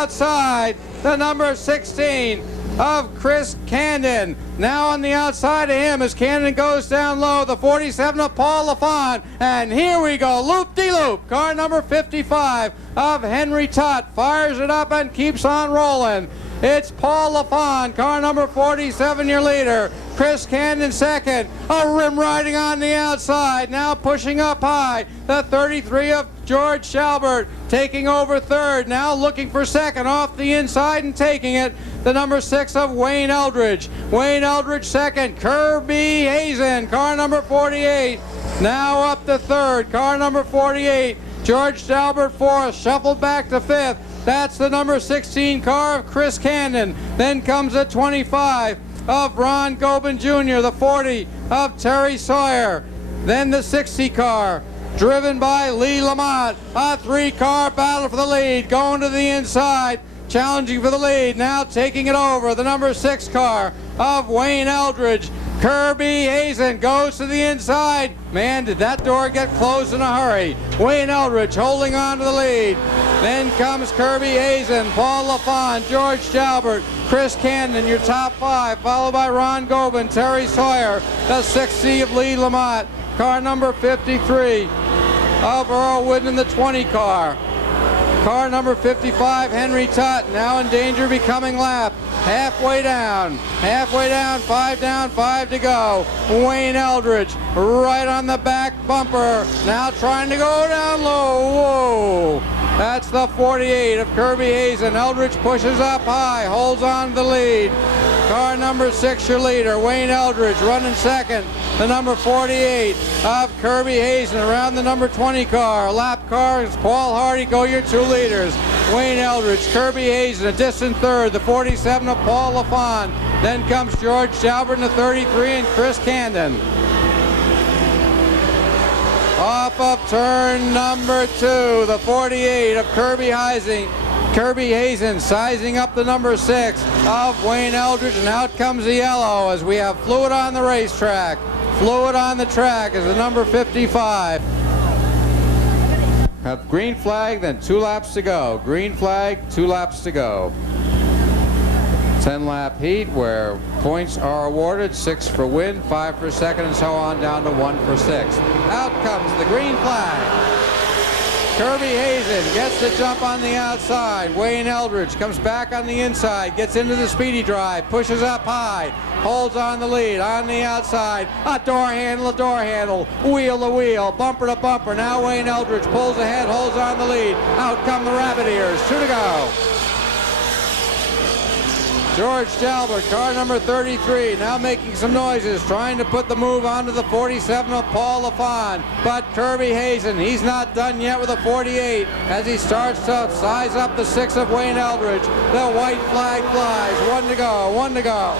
outside, the number 16 of Chris Candon. Now on the outside of him as Candon goes down low, the 47 of Paul LaFon. And here we go, loop-de-loop. Car number 55 of Henry Tutt fires it up and keeps on rolling. It's Paul LaFon, car number 47, your leader. Chris Candon second. A rim riding on the outside. Now pushing up high. The 33 of George Shalbert taking over third. Now looking for second off the inside and taking it. The number 6 of Wayne Eldridge. Wayne Eldridge second. Kirby Hazen, car number 48. Now up to third. Car number 48. George Shalbert fourth. Shuffled back to fifth. That's the number 16 car of Chris Candon. Then comes the 25 of Ron Gobin Jr., the 40 of Terry Sawyer. Then the 60 car, driven by Lee Lamont. A 3-car battle for the lead, going to the inside, challenging for the lead. Now taking it over, the number 6 car of Wayne Eldridge. Kirby Hazen goes to the inside. Man, did that door get closed in a hurry. Wayne Eldridge holding on to the lead. Then comes Kirby Hazen, Paul LaFon, George Shalbert, Chris Candon, your top 5, followed by Ron Gobin, Terry Sawyer, the 60 of Lee Lamont, car number 53 of Earl Whitten, the 20 car. Car number 55, Henry Tutt, now in danger of becoming lapped. Halfway down, 5 to go. Wayne Eldridge right on the back bumper, now trying to go down low. Whoa! That's the 48 of Kirby Hazen. Eldridge pushes up high, holds on to the lead. Car number 6, your leader, Wayne Eldridge, running second. The number 48 of Kirby Hazen around the number 20 car. Lap car is Paul Hardy, go your 2 leaders. Wayne Eldridge, Kirby Hazen, a distant third. The 47 of Paul LaFon. Then comes George Shalbert in the 33 and Chris Candon. Off of turn number 2, the 48 of Kirby Hazen sizing up the number 6 of Wayne Eldridge, and out comes the yellow as we have fluid on the racetrack. Fluid on the track is the number 55. Have green flag, then 2 laps to go. Green flag, 2 laps to go. 10-lap heat where points are awarded, 6 for win, 5 for second, and so on down to 1 for 6. Out comes the green flag. Kirby Hazen gets the jump on the outside. Wayne Eldridge comes back on the inside, gets into the speedy drive, pushes up high, holds on the lead on the outside. A door handle, wheel to wheel, bumper to bumper. Now Wayne Eldridge pulls ahead, holds on the lead. Out come the Rabbit Ears, 2 to go. George Shalbert, car number 33, now making some noises, trying to put the move onto the 47 of Paul LaFon. But Kirby Hazen, he's not done yet with a 48 as he starts to size up the 6 of Wayne Eldridge. The white flag flies, 1 to go, 1 to go.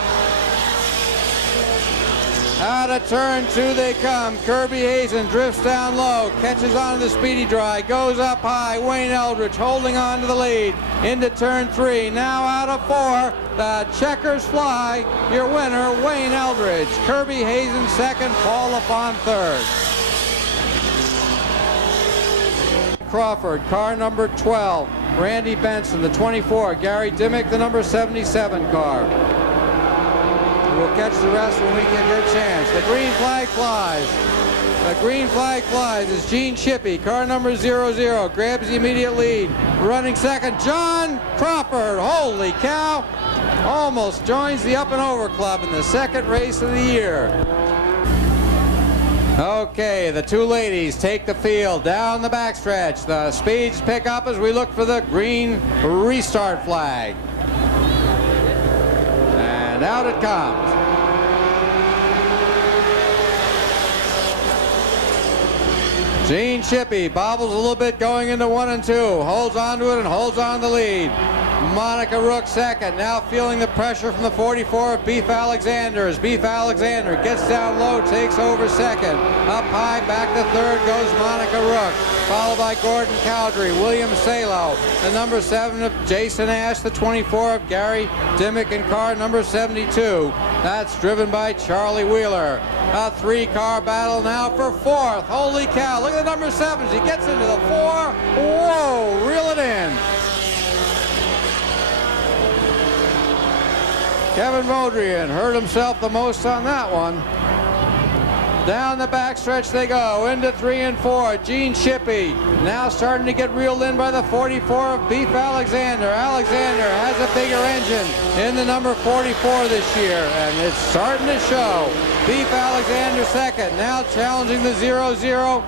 Out of turn 2 they come. Kirby Hazen drifts down low, catches onto the speedy dry, goes up high. Wayne Eldridge holding on to the lead into turn 3. Now out of 4, the checkers fly. Your winner, Wayne Eldridge. Kirby Hazen second, Paul LaFon third. Crawford, car number 12. Randy Benson, the 24. Gary Dimmick, the number 77 car. We'll catch the rest when we get their chance. The green flag flies. The green flag flies as Gene Chippy, car number 00, grabs the immediate lead. Running second, John Crawford. Holy cow. Almost joins the Up and Over Club in the second race of the year. Okay, the 2 ladies take the field down the backstretch. The speeds pick up as we look for the green restart flag. And out it comes. Gene Chippy bobbles a little bit going into 1 and 2. Holds on to it and holds on the lead. Monica Rook second, now feeling the pressure from the 44 of Beef Alexander as Beef Alexander gets down low, takes over second. Up high, back to third goes Monica Rook, followed by Gordon Cowdery, William Salo, the number 7 of Jason Ash, the 24 of Gary Dimmick, and car number 72. That's driven by Charlie Wheeler. A 3-car battle now for 4th. Holy cow, look at the number 7s. He gets into the 4. Whoa, reel it in. Kevin Bodreau hurt himself the most on that one. Down the backstretch they go, into 3 and 4. Gene Shippey now starting to get reeled in by the 44 of Beef Alexander. Alexander has a bigger engine in the number 44 this year, and it's starting to show. Beef Alexander second, now challenging the 0-0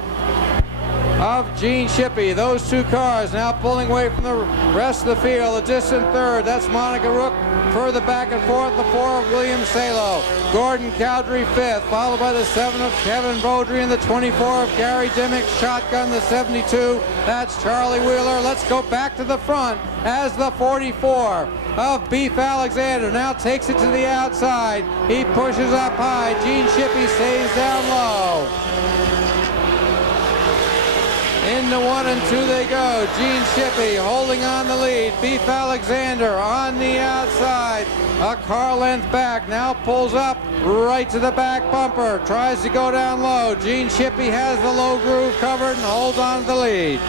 of Gene Shippey. Those two cars now pulling away from the rest of the field. A distant third, that's Monica Rook. Further back and forth, the 4 of William Salo. Gordon Cowdery fifth, followed by the 7 of Kevin Bodreau and the 24 of Gary Dimmick. Shotgun the 72, that's Charlie Wheeler. Let's go back to the front as the 44 of Beef Alexander now takes it to the outside. He pushes up high. Gene Shippey stays down low. Into 1 and 2 they go. Gene Shippey holding on the lead. Beef Alexander on the outside. A car length back. Now pulls up right to the back bumper. Tries to go down low. Gene Shippey has the low groove covered and holds on to the lead.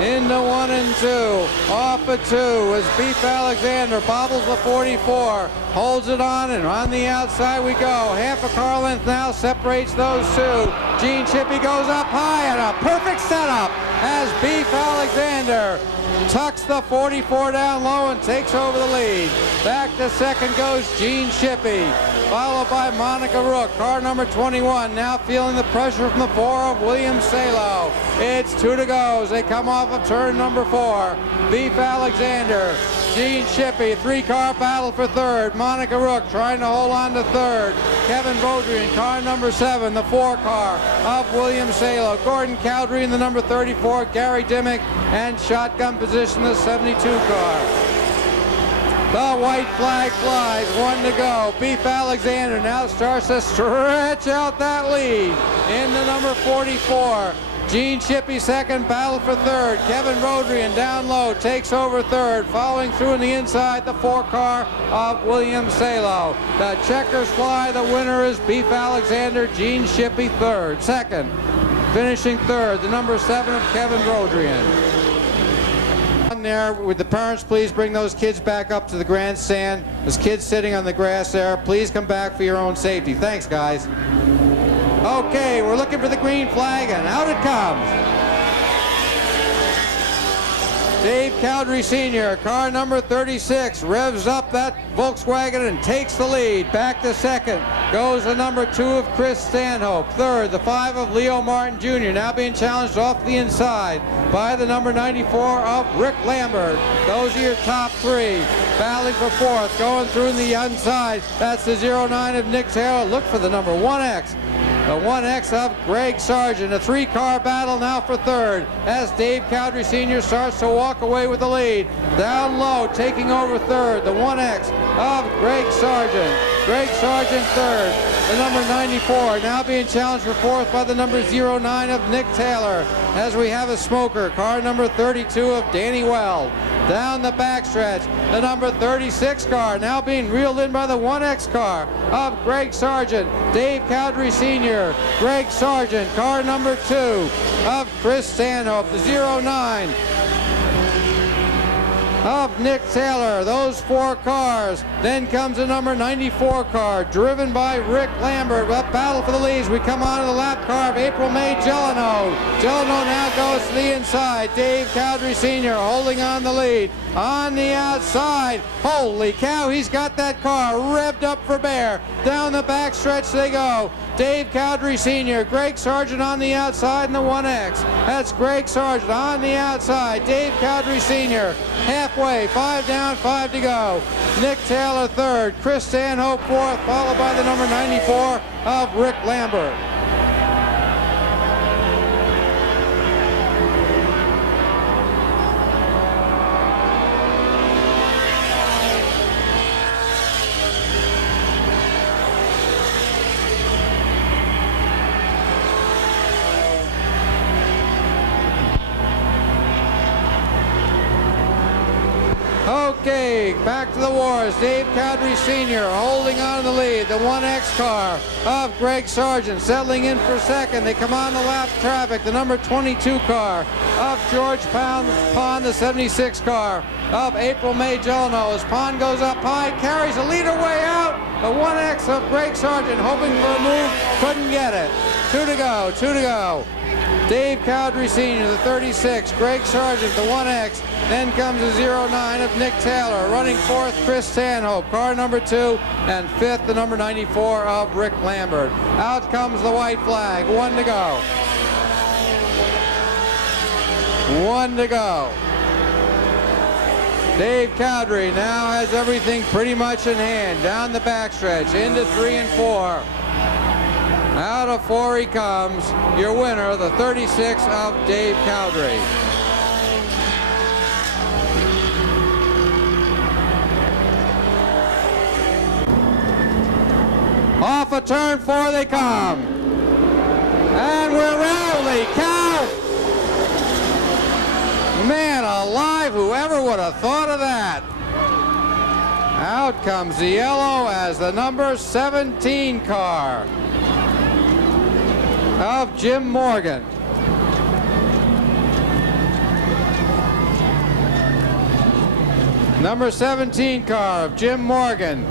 Into 1 and 2. Off at 2 as Beef Alexander bobbles the 44. Holds it on, and on the outside we go. Half a car length now separates those two. Gene Shippey goes up high, and a perfect setup as Beef Alexander tucks the 44 down low and takes over the lead. Back to second goes Gene Shippey, followed by Monica Rook, car number 21, now feeling the pressure from the 4 of William Salo. It's 2 to go as they come off of turn number 4. Beef Alexander, Gene Shippey, 3-car battle for third. Monica Rook trying to hold on to third. Kevin Bodreau in car number 7, the 4-car of William Salo. Gordon Cowdery in the number 34, Gary Dimmick, and shotgun position the 72 car. The white flag flies, 1 to go. Beef Alexander now starts to stretch out that lead in the number 44. Gene Shippey second, battle for third. Kevin Bodreau down low takes over third. Following through in the inside, the 4-car of William Salo. The checkers fly, the winner is Beef Alexander. Gene Shippey third. Second, finishing third, the number 7 of Kevin Bodreau. There with the parents, please bring those kids back up to the grandstand. There's kids sitting on the grass there. Please come back for your own safety. Thanks, guys. Okay, we're looking for the green flag, and out it comes. Dave Cowdery Sr., car number 36, revs up that Volkswagen and takes the lead. Back to second goes the number 2 of Chris Stanhope. Third, the 5 of Leo Martin Jr., now being challenged off the inside by the number 94 of Rick Lambert. Those are your top 3. Battling for fourth, going through the inside. That's the 09 of Nick Taylor. Look for the number 1X. The 1X of Greg Sargent. A 3-car battle now for third as Dave Cowdery Sr. starts to walk away with the lead. Down low, taking over third, the 1X of Greg Sargent. Greg Sargent third. The number 94 now being challenged for fourth by the number 09 of Nick Taylor. As we have a smoker, car number 32 of Danny Weld. Down the backstretch, the number 36 car now being reeled in by the 1X car of Greg Sargent. Dave Cowdery Sr., Greg Sargent, car number 2 of Chris Stanhope, the 09 of Nick Taylor. Those 4 cars. Then comes the number 94 car, driven by Rick Lambert. A battle for the leads. We come on to the lap car of April May Gelano. Gelano now goes to the inside. Dave Cowdery Sr. holding on the lead. On the outside, holy cow, he's got that car revved up for bear. Down the backstretch they go. Dave Cowdery Sr., Greg Sargent on the outside in the 1X. That's Greg Sargent on the outside. Dave Cowdery Sr. halfway, 5 down, 5 to go. Nick Taylor third, Chris Stanhope fourth, followed by the number 94 of Rick Lambert. Okay, back to the wars. Dave Cowdery Sr. holding on to the lead. The 1X car of Greg Sargent settling in for second. They come on the lap traffic. The number 22 car of George Pond, the 76 car of April May Jeleno. As Pond goes up high, carries a leader way out. The 1X of Greg Sargent hoping for a move, couldn't get it. 2 to go, 2 to go. Dave Cowdery Sr., the 36, Greg Sargent, the 1X. Then comes the 09 of Nick Taylor. Running fourth, Chris Stanhope, car number 2. And fifth, the number 94 of Rick Lambert. Out comes the white flag, 1 to go. 1 to go. Dave Cowdery now has everything pretty much in hand. Down the backstretch, into 3 and 4. Out of 4 he comes, your winner, the 36 of Dave Cowdery. Off of turn 4 they come. And we're rally, cow! Man alive, whoever would have thought of that? Out comes the yellow as the number 17 car of Jim Morgan. Number 17 car of Jim Morgan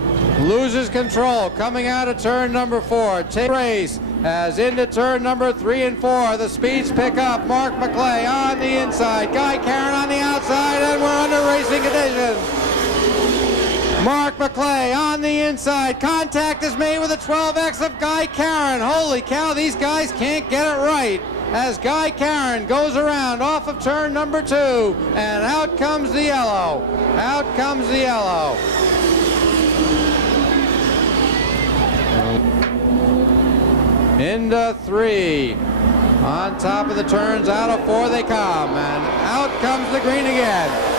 loses control coming out of turn number 4. Take race as into turn number 3 and 4. The speeds pick up. Mark McClay on the inside. Guy Karen on the outside, and we're under racing conditions. Mark McClay on the inside. Contact is made with a 12X of Guy Karen. Holy cow, these guys can't get it right. As Guy Karen goes around off of turn number 2, and out comes the yellow. Out comes the yellow. Into 3. On top of the turns, out of 4 they come, and out comes the green again.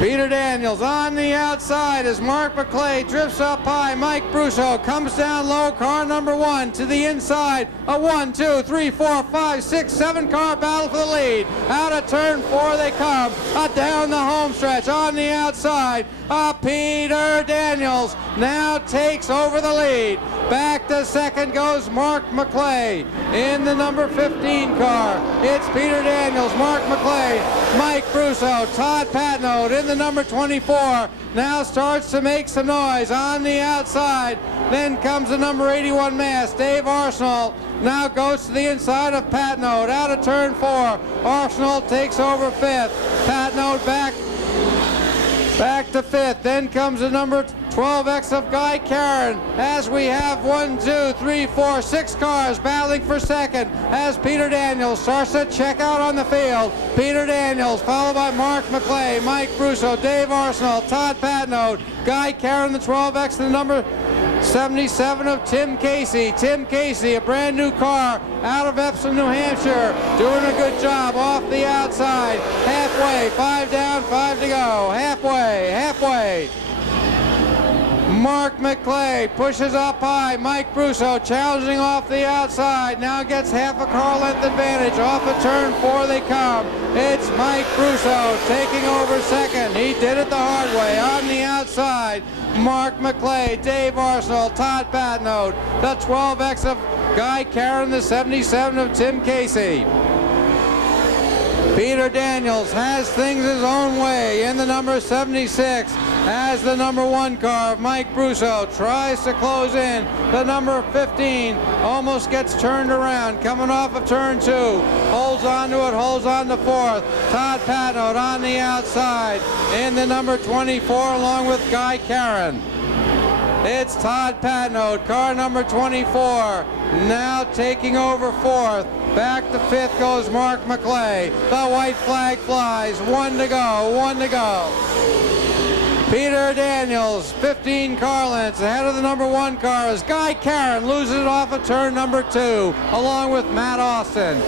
Peter Daniels on the outside as Mark McClay drifts up high. Mike Brusso comes down low. Car number 1 to the inside. A 1, 2, 3, 4, 5, 6, 7 car battle for the lead. Out of turn 4 they come. Down the home stretch on the outside. Peter Daniels now takes over the lead. Back to second goes Mark McClay. In the number 15 car, it's Peter Daniels, Mark McClay, Mike Brusso, Todd Patnode in the number 24. Now starts to make some noise on the outside. Then comes the number 81 mass, Dave Arsenal. Now goes to the inside of Patnode. Out of turn 4, Arsenal takes over 5th. Patnode back to 5th. Then comes the number 12X of Guy Karen as we have 1, 2, 3, 4, 6 cars battling for second as Peter Daniels starts to check out on the field. Peter Daniels followed by Mark McClay, Mike Brusso, Dave Arsenal, Todd Patnode, Guy Karen, the 12X, the number 77 of Tim Casey. Tim Casey, a brand new car out of Epsom, New Hampshire, doing a good job off the outside. Halfway, 5 down, 5 to go. Halfway. Mark McClay pushes up high. Mike Brusso challenging off the outside. Now gets half a car length advantage. Off of turn 4 they come. It's Mike Brusso taking over second. He did it the hard way on the outside. Mark McClay, Dave Arsenal, Todd Patnode, the 12X of Guy Karen, the 77 of Tim Casey. Peter Daniels has things his own way in the number 76 as the number 1 car of Mike Brusso tries to close in. The number 15 almost gets turned around coming off of turn 2. Holds on to it, holds on to 4th. Todd Patnode on the outside in the number 24 along with Guy Karen. It's Todd Patnode, car number 24, now taking over 4th. Back to 5th goes Mark McClay. The white flag flies. 1 to go. Peter Daniels, 15 car lengths ahead of the number 1 car as Guy Karen loses it off of turn number 2, along with Matt Austin.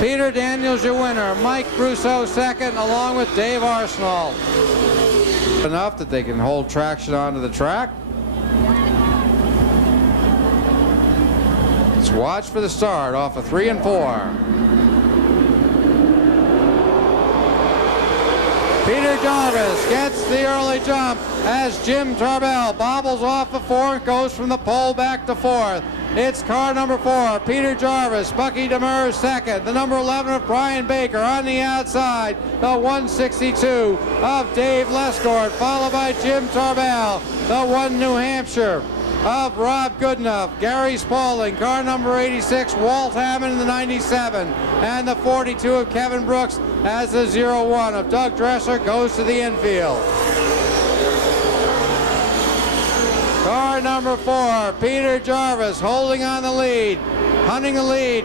Peter Daniels, your winner. Mike Brusso, second, along with Dave Arsenal. Enough that they can hold traction onto the track. Let's watch for the start off of 3 and 4. Peter Jarvis gets the early jump as Jim Tarbell bobbles off the 4 and goes from the pole back to 4th. It's car number 4, Peter Jarvis, Bucky Demers second, the number 11 of Brian Baker on the outside, the 162 of Dave Lesgord, followed by Jim Tarbell, the 1 New Hampshire of Rob Goodenough, Gary Spaulding, car number 86, Walt Hammond in the 97, and the 42 of Kevin Brooks as the 01 of Doug Dresser goes to the infield. Car number 4, Peter Jarvis holding on the lead, hunting the lead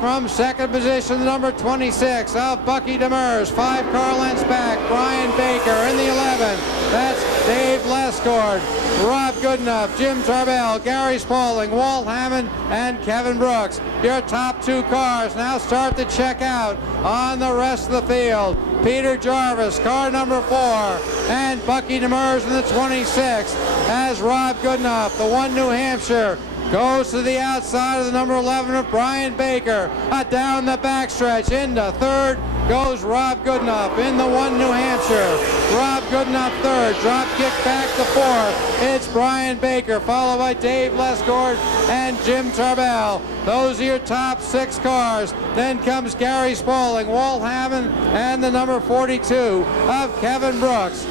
from second position, the number 26 of Bucky Demers, 5 car lengths back, Brian Baker in the 11. That's Dave Lesgord, Rob Goodenough, Jim Tarbell, Gary Spaulding, Walt Hammond, and Kevin Brooks. Your top 2 cars now start to check out on the rest of the field. Peter Jarvis, car number 4, and Bucky Demers in the 26 as Rob Goodenough, the 1 New Hampshire, goes to the outside of the number 11 of Brian Baker. Down the backstretch into 3rd goes Rob Goodenough in the 1 New Hampshire. Rob Goodenough 3rd, drop kick back to 4th. It's Brian Baker, followed by Dave Lesgord and Jim Tarbell. Those are your top 6 cars. Then comes Gary Spaulding, Walt Hammond, and the number 42 of Kevin Brooks.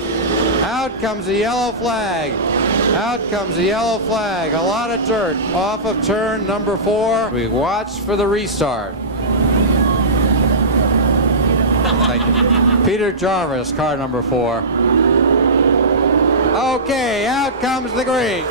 Out comes the yellow flag. Out comes the yellow flag. A lot of dirt off of turn number 4. We watch for the restart. Thank you. Peter Jarvis, car number 4. Okay, out comes the green.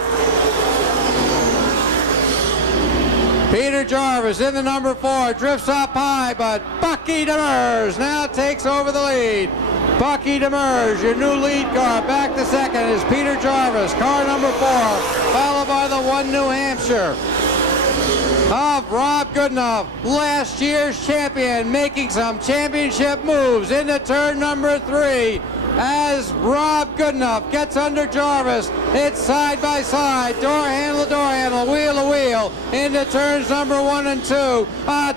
Peter Jarvis in the number 4, drifts up high, but Bucky Demers now takes over the lead. Bucky Demers, your new lead car, back to second is Peter Jarvis, car number 4, followed by the 1 New Hampshire of Rob Goodenough, last year's champion, making some championship moves into turn number 3. As Rob Goodenough gets under Jarvis, it's side by side, door handle, wheel to wheel, into turns number 1 and 2.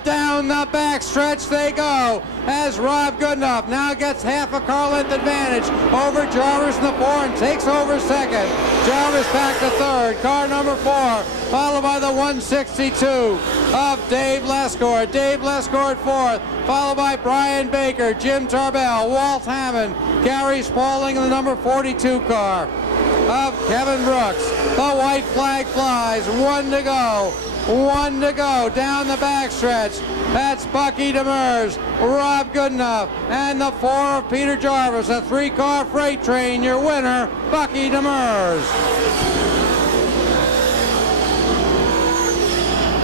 Down the back stretch they go, as Rob Goodenough now gets half a car length advantage over Jarvis in the 4 and takes over second. Jarvis back to 3rd, car number 4, followed by the 162 of Dave Lesgord. Dave Lesgord 4th, followed by Brian Baker, Jim Tarbell, Walt Hammond, Gary Spaulding in the number 42 car of Kevin Brooks. The white flag flies, 1 to go. 1 to go down the backstretch. That's Bucky Demers, Rob Goodenough, and the 4 of Peter Jarvis. A 3-car freight train. Your winner, Bucky Demers.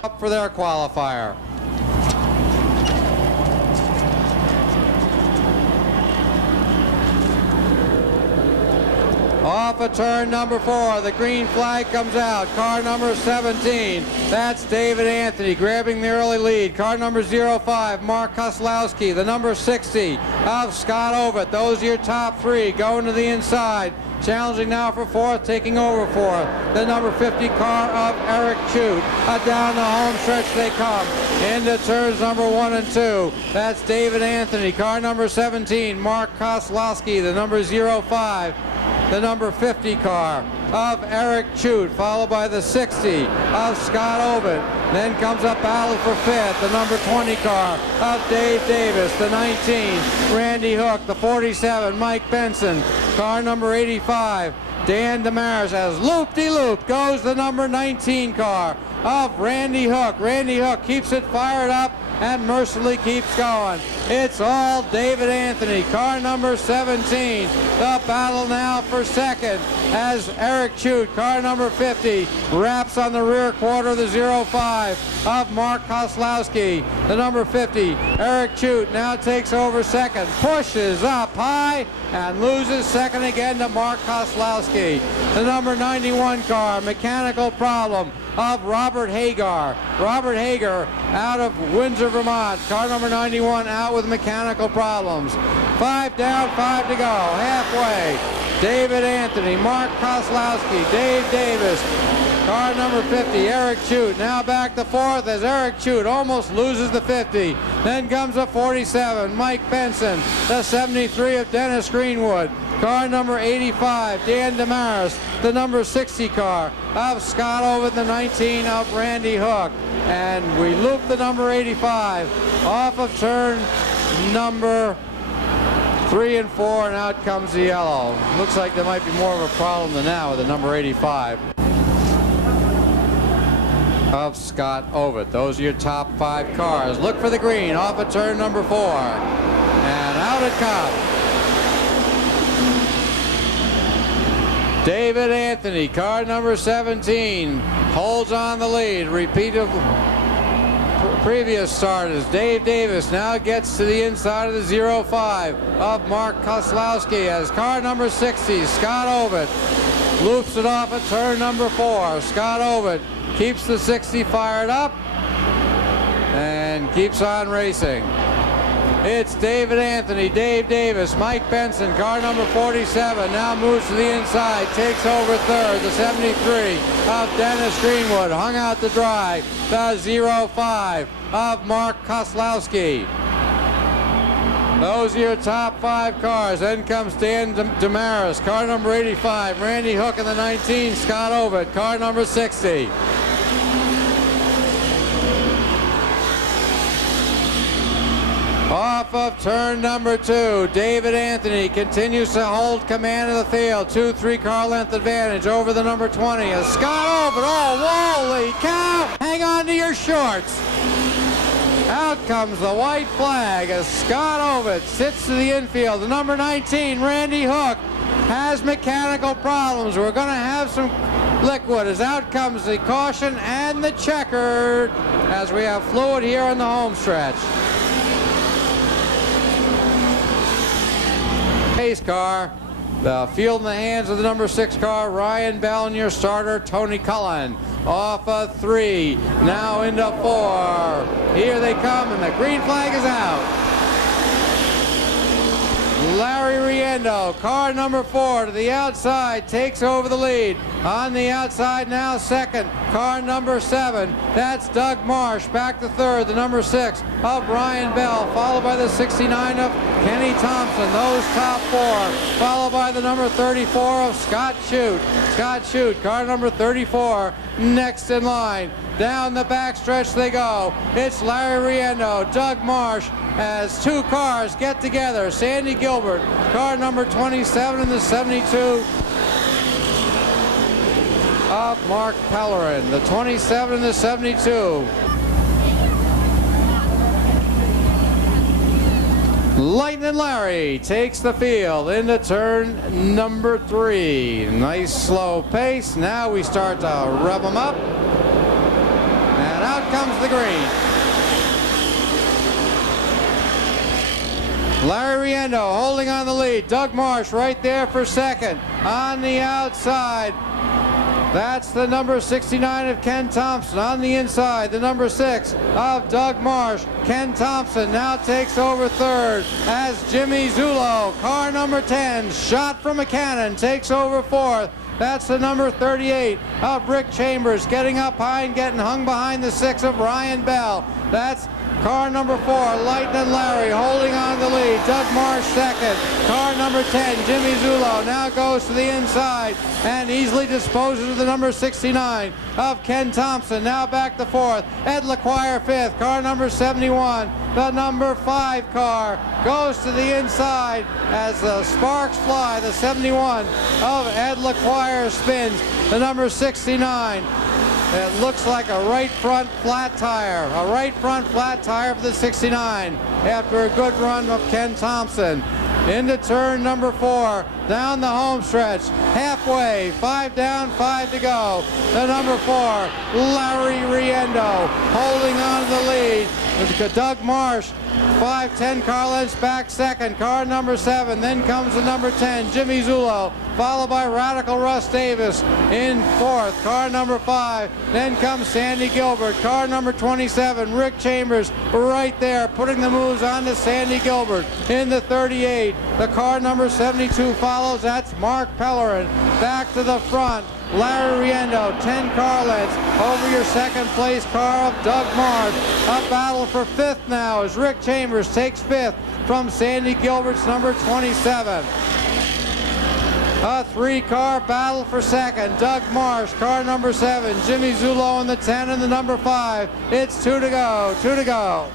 Up for their qualifier. Off of turn number 4, the green flag comes out. Car number 17, that's David Anthony grabbing the early lead. Car number 05, Mark Koslowski. The number 60 of Scott Ovett. Those are your top 3 going to the inside. Challenging now for 4th, taking over 4th. The number 50 car of Eric Chute. Down the home stretch they come. Into turns number 1 and 2. That's David Anthony. Car number 17, Mark Koslowski. The number 05. The number 50 car of Eric Chute, followed by the 60 of Scott Ovett. Then comes up battle for 5th, the number 20 car of Dave Davis, the 19, Randy Hook, the 47, Mike Benson, car number 85, Dan Damaris. As loop-de-loop goes the number 19 car of Randy Hook. Randy Hook keeps it fired up and mercifully keeps going. It's all David Anthony, car number 17. The battle now for second as Eric Chute, car number 50, wraps on the rear quarter of the 05 of Mark Koslowski. The number 50, Eric Chute, now takes over second, pushes up high and loses second again to Mark Koslowski. The number 91 car, mechanical problem of Robert Hagar. Robert Hagar out of Windsor, Vermont. Car number 91 out with mechanical problems. 5 down, 5 to go. Halfway. David Anthony, Mark Koslowski, Dave Davis, car number 50, Eric Chute. Now back to fourth as Eric Chute almost loses the 50. Then comes a 47, Mike Benson. The 73 of Dennis Greenwood. Car number 85, Dan Damaris. The number 60 car of Scott Ovid, the 19 of Randy Hook. And we loop the number 85 off of turn number 3 and 4, and out comes the yellow. Looks like there might be more of a problem than that with the number 85 of Scott Ovid. Those are your top 5 cars. Look for the green off of turn number 4, and out it comes. David Anthony, car number 17, holds on the lead. Repeat of previous starters. Dave Davis now gets to the inside of the 05 of Mark Koslowski as car number 60, Scott Ovid, loops it off at turn number 4. Scott Ovid keeps the 60 fired up and keeps on racing. It's David Anthony, Dave Davis, Mike Benson, car number 47, now moves to the inside, takes over third, the 73 of Dennis Greenwood, hung out to dry, the 05 of Mark Koslowski. Those are your top 5 cars. Then comes Dan Damaris, car number 85, Randy Hook in the 19, Scott Ovid, car number 60. Off of turn number 2, David Anthony continues to hold command of the field. 2-3 car length advantage over the number 20 as Scott Ovid. Oh, holy cow! Hang on to your shorts. Out comes the white flag as Scott Ovid sits to the infield. The number 19, Randy Hook, has mechanical problems. We're going to have some liquid as out comes the caution and the checkered as we have fluid here on the home stretch. Pace car, the field in the hands of the number 6 car, Ryan Bell, and your starter, Tony Cullen. Off of 3, now into 4. Here they come, and the green flag is out. Larry Riendo, car number 4 to the outside, takes over the lead. On the outside now, second, car number 7. That's Doug Marsh, back to third, the number 6 of Ryan Bell, followed by the 69 of Kenny Thompson. Those top 4, followed by the number 34 of Scott Chute. Scott Chute, car number 34, next in line. Down the backstretch they go. It's Larry Riendo, Doug Marsh, as 2 cars get together. Sandy Gilbert, car number 27 and the 72 of Mark Pellerin, the 27 and the 72. Lightning Larry takes the field into turn number 3. Nice slow pace. Now we start to rev them up. And out comes the green. Larry Riendo holding on the lead. Doug Marsh right there for second. On the outside, that's the number 69 of Ken Thompson. On the inside, the number 6 of Doug Marsh. Ken Thompson now takes over third as Jimmy Zulo, car number 10, shot from a cannon, takes over fourth. That's the number 38 of Rick Chambers, getting up high and getting hung behind the 6 of Ryan Bell. That's car number 4, Lightning Larry, holding on the lead. Doug Marsh second. Car number 10, Jimmy Zulo, now goes to the inside and easily disposes of the number 69 of Ken Thompson. Now back to fourth. Ed LaQuire fifth. Car number 71, the number 5 car, goes to the inside as the sparks fly. The 71 of Ed LaQuire spins. The number 69. It looks like a right front flat tire. A right front flat tire for the 69 after a good run of Ken Thompson. Into turn number 4, down the home stretch, halfway, 5 down, 5 to go. The number 4, Larry Riendo, holding on to the lead. Doug Marsh, 5-10 car lengths back second. Car number 7, then comes the number 10, Jimmy Zulo, followed by Radical Russ Davis in fourth. Car number 5, then comes Sandy Gilbert. Car number 27, Rick Chambers, right there, putting the moves on to Sandy Gilbert in the 38 The car number 72 follows. That's Mark Pellerin. Back to the front, Larry Riendo, 10 car lengths over your second place car of Doug Marsh. A battle for fifth now as Rick Chambers takes fifth from Sandy Gilbert's number 27. A three-car battle for second. Doug Marsh, car number 7. Jimmy Zullo in the 10 and the number 5. It's 2 to go, 2 to go.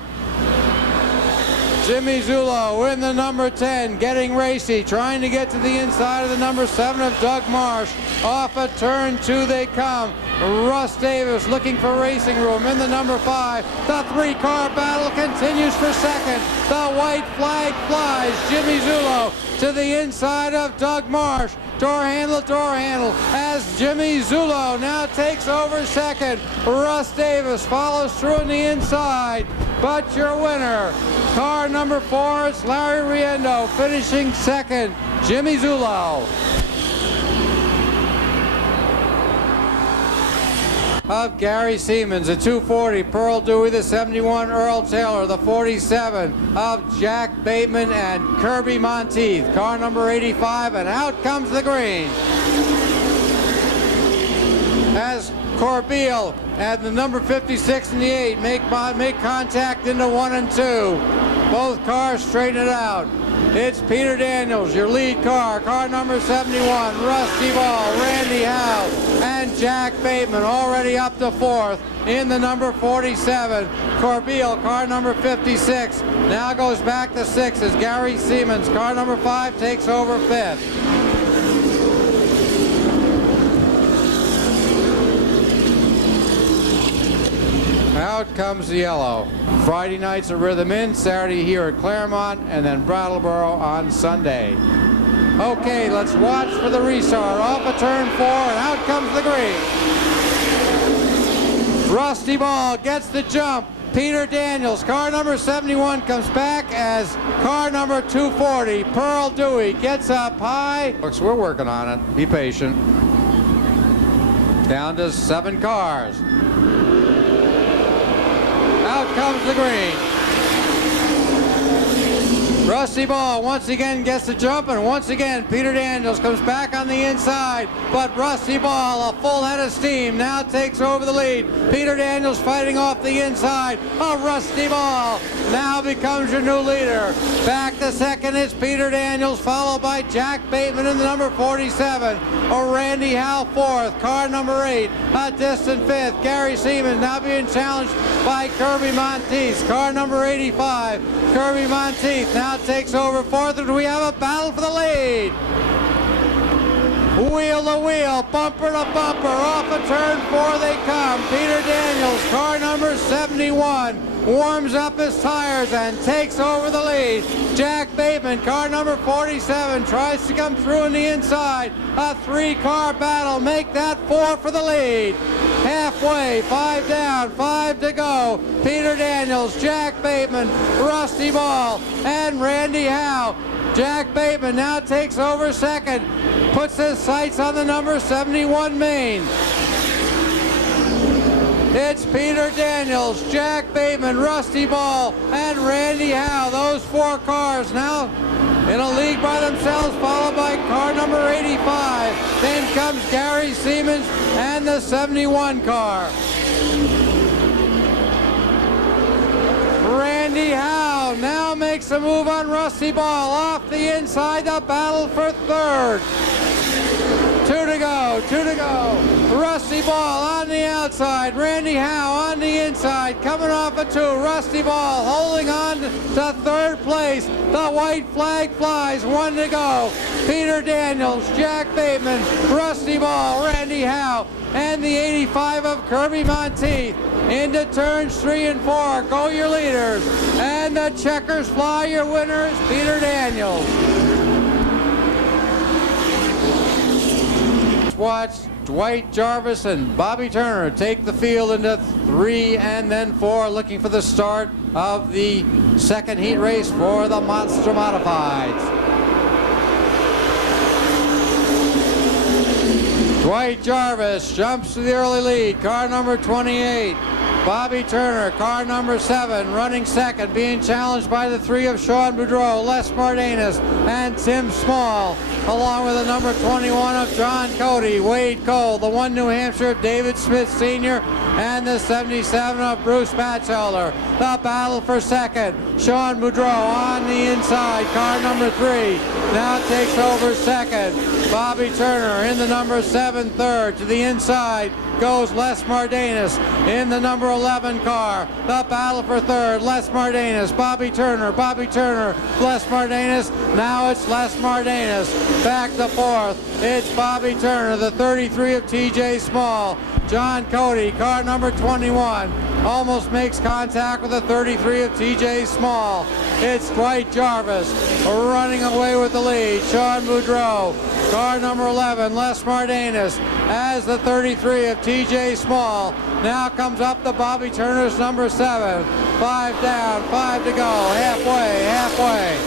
Jimmy Zullo in the number 10, getting racy, trying to get to the inside of the number 7 of Doug Marsh. Off at turn 2 they come. Russ Davis looking for racing room in the number 5. The three-car battle continues for second. The white flag flies. Jimmy Zullo to the inside of Doug Marsh. Door handle, as Jimmy Zullo now takes over second. Russ Davis follows through on the inside, but your winner, car number 4, it's Larry Riendo finishing second. Jimmy Zullo. Of Gary Siemens, the 240, Pearl Dewey, the 71, Earl Taylor, the 47 of Jack Bateman and Kirby Monteith, car number 85, and out comes the green. As Corbeil and the number 56 and the 8 make contact into 1 and 2. Both cars straighten it out. It's Peter Daniels, your lead car, car number 71, Rusty Ball, Randy Howe, and Jack Bateman already up to 4th in the number 47. Corbeil, car number 56, now goes back to 6 as Gary Siemens, car number 5, takes over 5th. Out comes the yellow. Friday nights at Rhythm Inn, Saturday here at Claremont, and then Brattleboro on Sunday. Okay, let's watch for the restart. Off of turn 4, and out comes the green. Rusty Ball gets the jump. Peter Daniels, car number 71, comes back as car number 240. Pearl Dewey gets up high. Looks, we're working on it. Be patient. Down to 7 cars. Out comes the green. Rusty Ball once again gets the jump, and once again Peter Daniels comes back on the inside, but Rusty Ball, a full head of steam, now takes over the lead. Peter Daniels fighting off the inside. Rusty Ball now becomes your new leader. Back to second is Peter Daniels, followed by Jack Bateman in the number 47. Randy Howe 4th, car number 8, a distant 5th. Gary Siemens now being challenged by Kirby Monteith, car number 85. Kirby Monteith now takes over 4th, and we have a battle for the lead. Wheel to wheel, bumper to bumper, off of turn 4 they come. Peter Daniels, car number 71, warms up his tires and takes over the lead. Jack Bateman, car number 47, tries to come through on the inside. A 3-car battle, make that 4 for the lead. Halfway, 5 down, 5 to go. Peter Daniels, Jack Bateman, Rusty Ball, and Randy Howe. Jack Bateman now takes over second, puts his sights on the number 71 main. It's Peter Daniels, Jack Bateman, Rusty Ball, and Randy Howe. Those 4 cars now in a league by themselves, followed by car number 85. Then comes Gary Siemens and the 71 car. Randy Howe now makes a move on Rusty Ball. Off the inside, the battle for 3rd. 2 to go, 2 to go. Rusty Ball on the outside, Randy Howe on the inside, coming off a 2. Rusty Ball holding on to 3rd place. The white flag flies, 1 to go. Peter Daniels, Jack Bateman, Rusty Ball, Randy Howe, and the 85 of Kirby Monteith. Into turns 3 and 4, go your leaders. And the checkers fly, your winner is Peter Daniels. Watch Dwight Jarvis and Bobby Turner take the field into 3 and then 4, looking for the start of the second heat race for the Monster Modifieds. Dwight Jarvis jumps to the early lead, car number 28. Bobby Turner, car number 7, running second, being challenged by the 3 of Sean Bodreau, Les Martinez, and Tim Small, along with the number 21 of John Cody, Wade Cole, the 1 New Hampshire of David Smith Sr., and the 77 of Bruce Batchelder. The battle for second. Sean Bodreau on the inside, car number 3, now takes over second. Bobby Turner in the number 7 third. To the inside goes Les Martinez in the number 11 car. The battle for third. Les Martinez, Bobby Turner, Les Martinez. Now it's Les Martinez. Back to fourth. It's Bobby Turner, the 33 of TJ Small. John Cody, car number 21, almost makes contact with the 33 of TJ Small. It's Dwight Jarvis running away with the lead. Sean Bodreau, car number 11, Les Martinez, as the 33 of TJ Small. Now comes up to Bobby Turner's number 7. 5 down, 5 to go, halfway.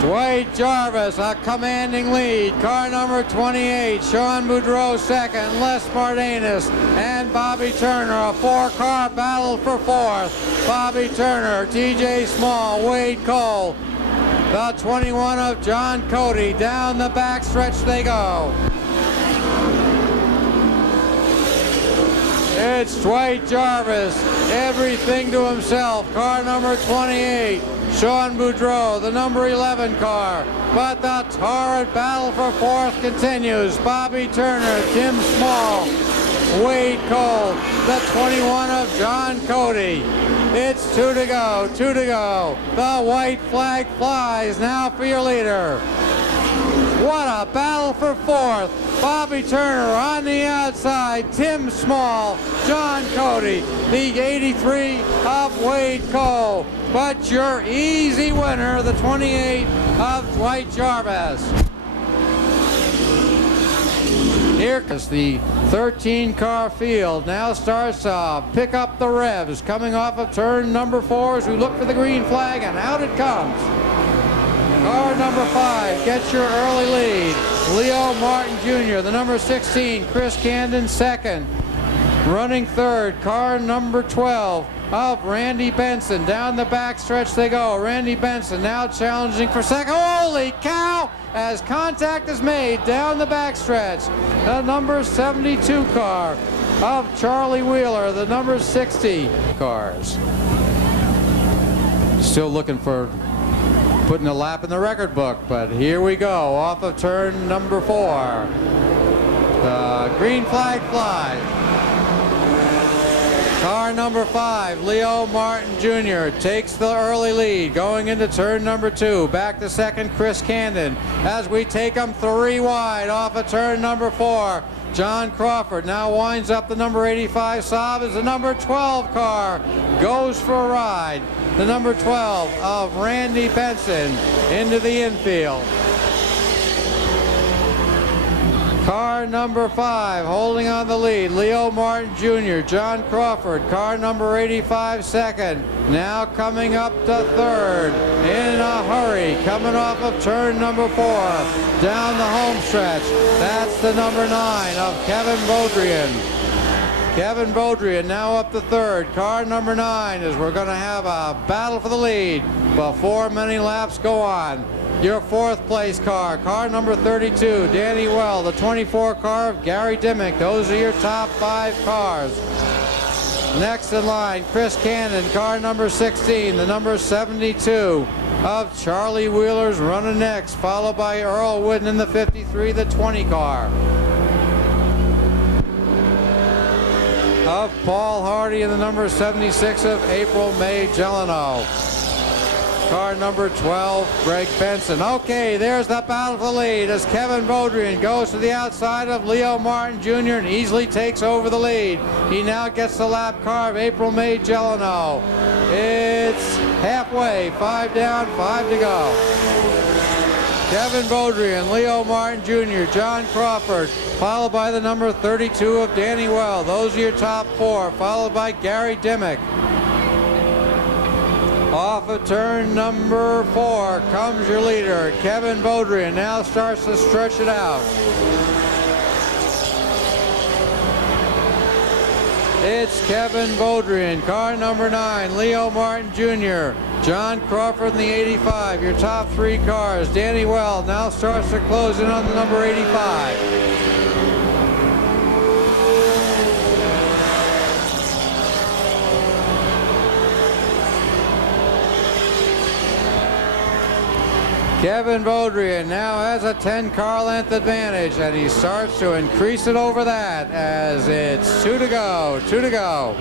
Dwight Jarvis, a commanding lead. Car number 28, Sean Bodreau second, Les Martinez and Bobby Turner. A 4-car battle for fourth. Bobby Turner, TJ Small, Wade Cole. The 21 of John Cody. Down the backstretch they go. It's Dwight Jarvis, everything to himself. Car number 28. Sean Bodreau, the number 11 car. But the torrid battle for fourth continues. Bobby Turner, Tim Small, Wade Cole, the 21 of John Cody. It's 2 to go, 2 to go. The white flag flies now for your leader. What a battle for fourth. Bobby Turner on the outside, Tim Small, John Cody, the 83 of Wade Cole. But your easy winner, the 28 of Dwight Jarvis. Here comes the 13-car field. Now starts to pick up the revs, coming off of turn number 4 as we look for the green flag, and out it comes. Car number 5 gets your early lead. Leo Martin Jr., the number 16, Chris Candon second. Running third, car number 12 of Randy Benson. Down the backstretch they go. Randy Benson now challenging for second. Holy cow! As contact is made down the backstretch. The number 72 car of Charlie Wheeler, the number 60 cars. Still looking for putting a lap in the record book, but here we go off of turn number 4. The green flag flies. Car number 5, Leo Martin Jr. takes the early lead going into turn number 2. Back to second, Chris Candon. As we take them 3 wide off of turn number 4. John Crawford now winds up the number 85 Saab as the number 12 car goes for a ride. The number 12 of Randy Benson into the infield. Car number 5 holding on the lead, Leo Martin Jr., John Crawford, car number 85 second, now coming up to third in a hurry, coming off of turn number 4, down the home stretch. That's the number 9 of Kevin Bodrian. Kevin Bodrian now up to third, car number 9, as we're going to have a battle for the lead before many laps go on. Your 4th place car, car number 32, Danny Well, the 24 car of Gary Dimmick. Those are your top 5 cars. Next in line, Chris Cannon, car number 16, the number 72 of Charlie Wheeler's running next, followed by Earl Wooden in the 53, the 20 car of Paul Hardy in the number 76 of April May Gelano. Car number 12, Greg Benson. Okay, there's the battle for the lead as Kevin Bodrian goes to the outside of Leo Martin Jr. and easily takes over the lead. He now gets the lap car of April May Gelano. It's halfway, 5 down, 5 to go. Kevin Bodrian, Leo Martin Jr., John Crawford, followed by the number 32 of Danny Well. Those are your top 4, followed by Gary Dimmick. Off of turn number 4 comes your leader, Kevin Bodrian. Now starts to stretch it out. It's Kevin Bodreau in car number 9, Leo Martin Jr., John Crawford in the 85. Your top 3 cars. Danny Weld now starts to close in on the number 85. Kevin Bodreau now has a 10-car length advantage, and he starts to increase it over that as it's 2 to go, 2 to go.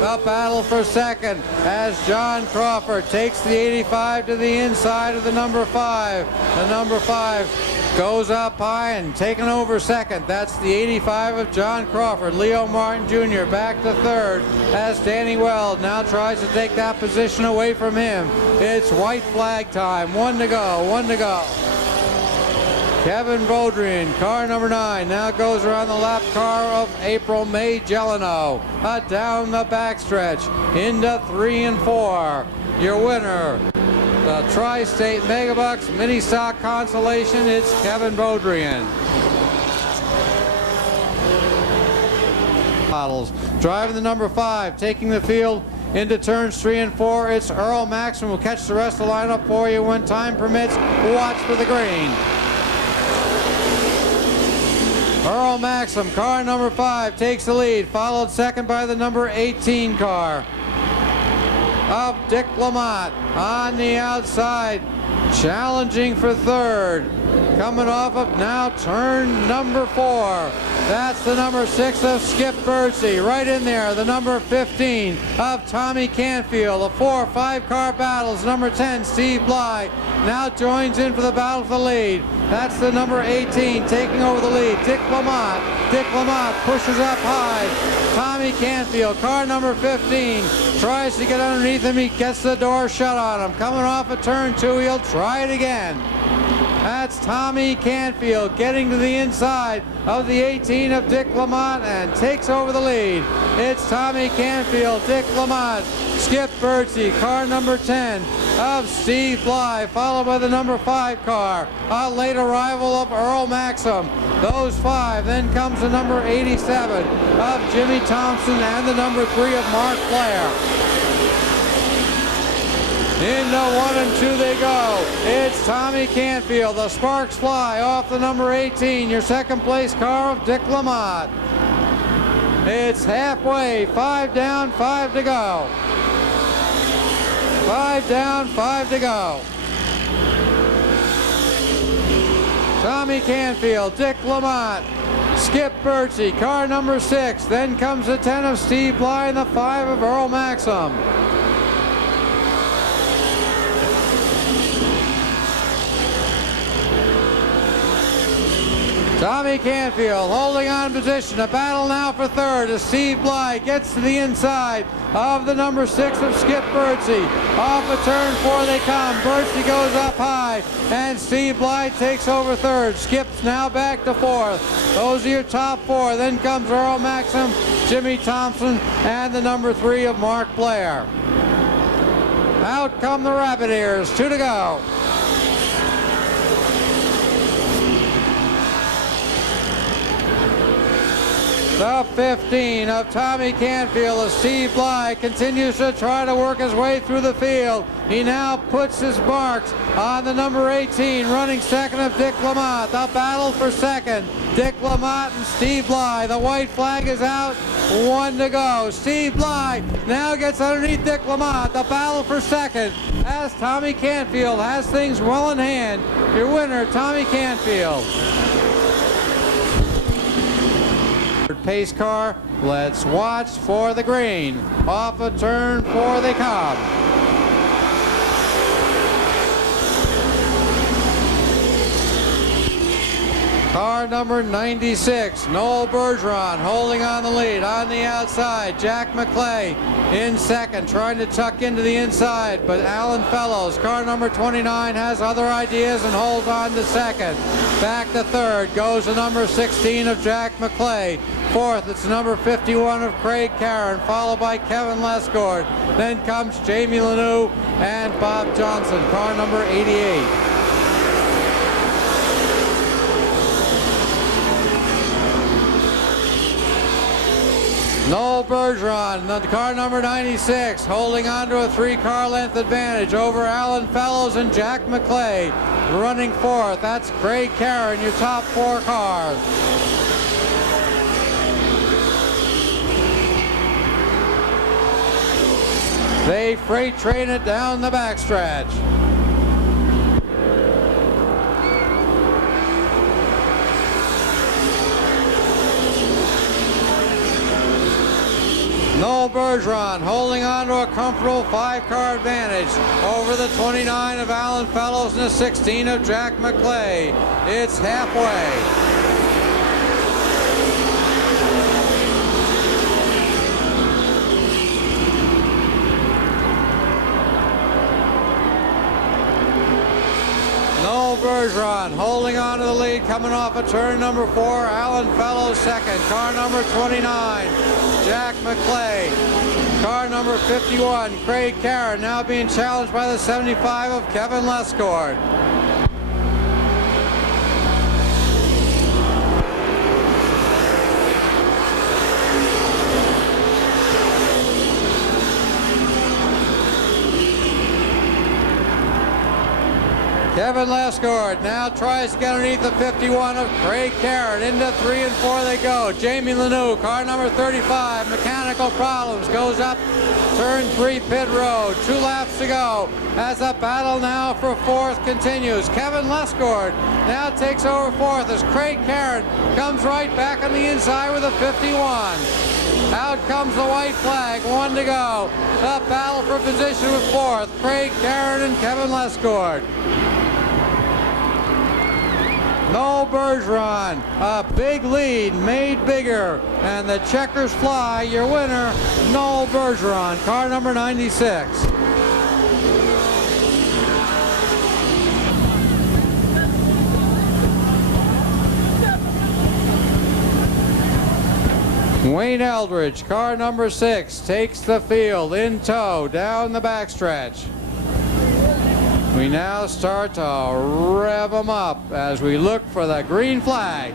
The battle for second as John Crawford takes the 85 to the inside of the number 5. The number 5 goes up high and taking over second. That's the 85 of John Crawford. Leo Martin Jr. back to third as Danny Weld now tries to take that position away from him. It's white flag time. 1 to go, 1 to go. Kevin Bodreau in car number 9 now goes around the lap car of April May Gelano. Down the backstretch into 3 and 4. Your winner, the Tri-State Megabucks Mini Stock Consolation, it's Kevin Bodreau. Models driving the number 5, taking the field into turns 3 and 4. It's Earl Maxim. Will catch the rest of the lineup for you when time permits. Watch for the green. Earl Maxim, car number 5, takes the lead, followed second by the number 18 car of Dick Lamont on the outside, challenging for third. Coming off of now turn number 4. That's the number 6 of Skip Birdsey. Right in there, the number 15 of Tommy Canfield. The 4-5 car battles. Number 10, Steve Bly, now joins in for the battle for the lead. That's the number 18 taking over the lead. Dick Lamont. Dick Lamont pushes up high. Tommy Canfield, car number 15, tries to get underneath him. He gets the door shut on him. Coming off of turn 2, he'll try it again. That's Tommy Canfield getting to the inside of the 18 of Dick Lamont and takes over the lead. It's Tommy Canfield, Dick Lamont, Skip Birdsey, car number 10 of Steve Bly, followed by the number 5 car, a late arrival of Earl Maxim. Those 5, then comes the number 87 of Jimmy Thompson and the number 3 of Mark Blair. Into 1 and 2 they go. It's Tommy Canfield. The sparks fly off the number 18, your second place car of Dick Lamont. It's halfway, 5 down, 5 to go. 5 down, 5 to go. Tommy Canfield, Dick Lamont, Skip Birdsey, car number 6. Then comes the 10 of Steve Bly and the 5 of Earl Maxim. Tommy Canfield holding on position. A battle now for third as Steve Bly gets to the inside of the number 6 of Skip Birdsey. Off of turn 4 they come. Birdsey goes up high and Steve Bly takes over third. Skip's now back to 4th. Those are your top 4. Then comes Earl Maxim, Jimmy Thompson, and the number 3 of Mark Blair. Out come the Rabbit Ears. 2 to go. The 15 of Tommy Canfield of Steve Bly continues to try to work his way through the field. He now puts his marks on the number 18, running second of Dick Lamont. The battle for second. Dick Lamont and Steve Bly. The white flag is out. 1 to go. Steve Bly now gets underneath Dick Lamont. The battle for second as Tommy Canfield has things well in hand. Your winner, Tommy Canfield. Pace car, let's watch for the green. Off of turn 4 they come. Car number 96, Noel Bergeron holding on the lead. On the outside, Jack McClay in second, trying to tuck into the inside, but Alan Fellows, car number 29, has other ideas and holds on to second. Back to third goes the number 16 of Jack McClay. Fourth, it's number 51 of Craig Caron, followed by Kevin Lesgord. Then comes Jamie Lanou and Bob Johnson, car number 88. Noel Bergeron, the car number 96, holding on to a 3-car length advantage over Alan Fellows and Jack McClay. Running fourth, that's Craig Karen, your top 4 cars. They freight train it down the backstretch. Noel Bergeron holding on to a comfortable 5-car advantage over the 29 of Alan Fellows and the 16 of Jack McClay. It's halfway. Noel Bergeron holding on to the lead, coming off of turn number 4. Alan Fellows second. Car number 29, Jack McClay. Car number 51, Craig Karen, now being challenged by the 75 of Kevin Lescord. Kevin Lescord now tries to get underneath the 51 of Craig Karen. Into 3 and 4 they go. Jamie Lanou, car number 35, mechanical problems, goes up turn 3 pit road. 2 laps to go as the battle now for fourth continues. Kevin Lescord now takes over fourth as Craig Karen comes right back on the inside with a 51. Out comes the white flag, 1 to go. The battle for position with fourth, Craig Karen and Kevin Lescord. Noel Bergeron, a big lead made bigger, and the checkers fly. Your winner, Noel Bergeron, car number 96. Wayne Eldridge, car number 6, takes the field in tow down the backstretch. We now start to rev them up as we look for the green flag.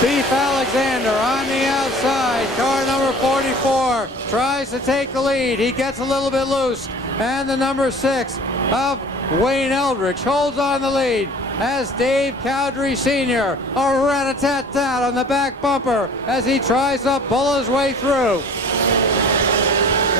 Beef Alexander on the outside. Car number 44 tries to take the lead. He gets a little bit loose. And the number 6 of Wayne Eldridge holds on the lead as Dave Cowdery Sr. a rat-a-tat-tat on the back bumper as he tries to pull his way through.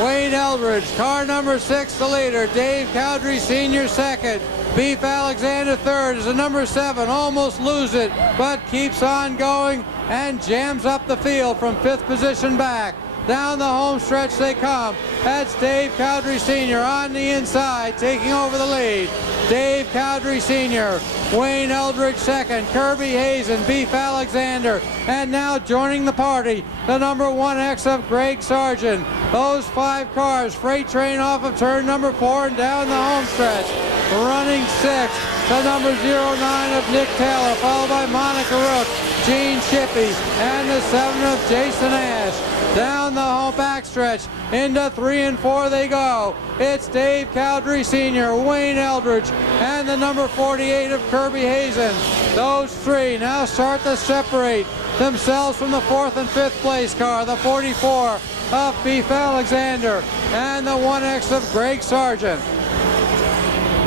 Wayne Eldridge, car number 6, the leader. Dave Cowdery Sr. second. Beef Alexander third as the number 7 almost loses it, but keeps on going and jams up the field from 5th position back. Down the home stretch they come. That's Dave Cowdery Sr. on the inside, taking over the lead. Dave Cowdery Sr., Wayne Eldridge second, Kirby Hazen, Beef Alexander, and now joining the party, the number 1X of Greg Sargent. Those 5 cars freight train off of turn number 4 and down the home stretch. Running 6th, the number 09 of Nick Taylor, followed by Monica Rook, Gene Shippey, and the 7 of Jason Ash. Down the home backstretch, into 3 and 4 they go. It's Dave Cowdery Sr., Wayne Eldridge, and the number 48 of Kirby Hazen. Those 3 now start to separate themselves from the 4th and 5th place car, the 44 of Beef Alexander, and the 1X of Greg Sargent.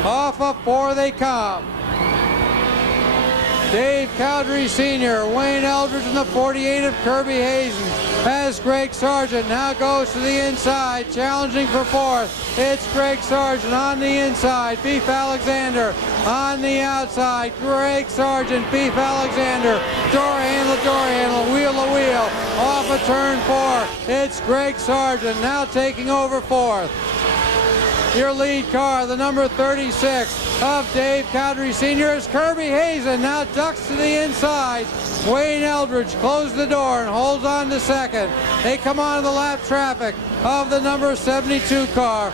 Off of 4 they come. Dave Cowdery Sr., Wayne Eldridge, and the 48 of Kirby Hazen. As Greg Sargent now goes to the inside, challenging for 4th. It's Greg Sargent on the inside. Beef Alexander on the outside. Greg Sargent, Beef Alexander. Door handle, wheel to wheel. Off of turn 4. It's Greg Sargent now taking over 4th. Your lead car, the number 36 of Dave Cowdery Sr. is Kirby Hazen, now ducks to the inside. Wayne Eldridge closed the door and holds on to second. They come on the lap traffic of the number 72 car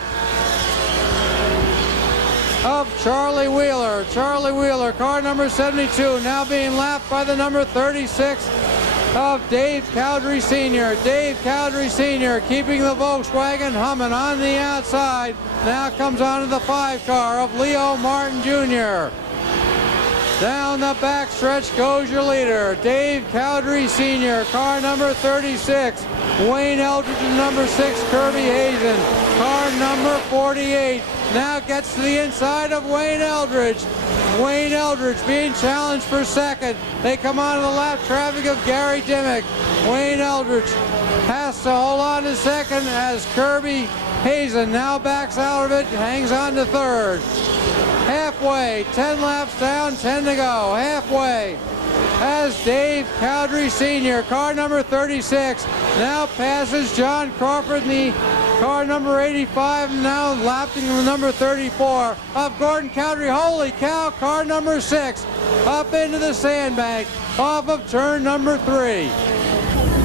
of Charlie Wheeler. Charlie Wheeler, car number 72, now being lapped by the number 36 of Dave Cowdery Sr. Dave Cowdery Sr. keeping the Volkswagen humming on the outside. Now comes onto the 5 car of Leo Martin Jr. Down the backstretch goes your leader, Dave Cowdery Sr., car number 36. Wayne Eldridge is number 6, Kirby Hazen. Car number 48 now gets to the inside of Wayne Eldridge. Wayne Eldridge being challenged for second. They come onto the lap traffic of Gary Dimmick. Wayne Eldridge has to hold on to second as Kirby Hazen now backs out of it, hangs on to third. Halfway, 10 laps down, 10 to go. Halfway, as Dave Cowdery Sr., car number 36, now passes John Crawford in the car number 85, and now lapping the number 34 of Gordon Cowdery. Holy cow, car number 6 up into the sandbank off of turn number 3.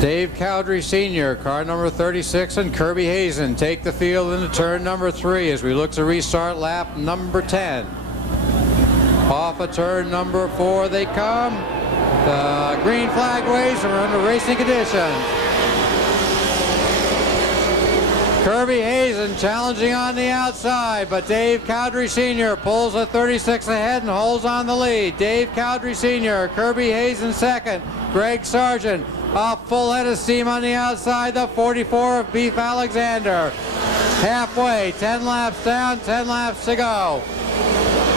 Dave Cowdery Sr., car number 36, and Kirby Hazen take the field into turn number 3 as we look to restart lap number 10. Off of turn number 4 they come. The green flag waves and we're under racing conditions. Kirby Hazen challenging on the outside, but Dave Cowdery Sr. pulls a 36 ahead and holds on the lead. Dave Cowdery Sr., Kirby Hazen second, Greg Sargent a full head of steam on the outside, the 44 of Beef Alexander. Halfway, 10 laps down, 10 laps to go.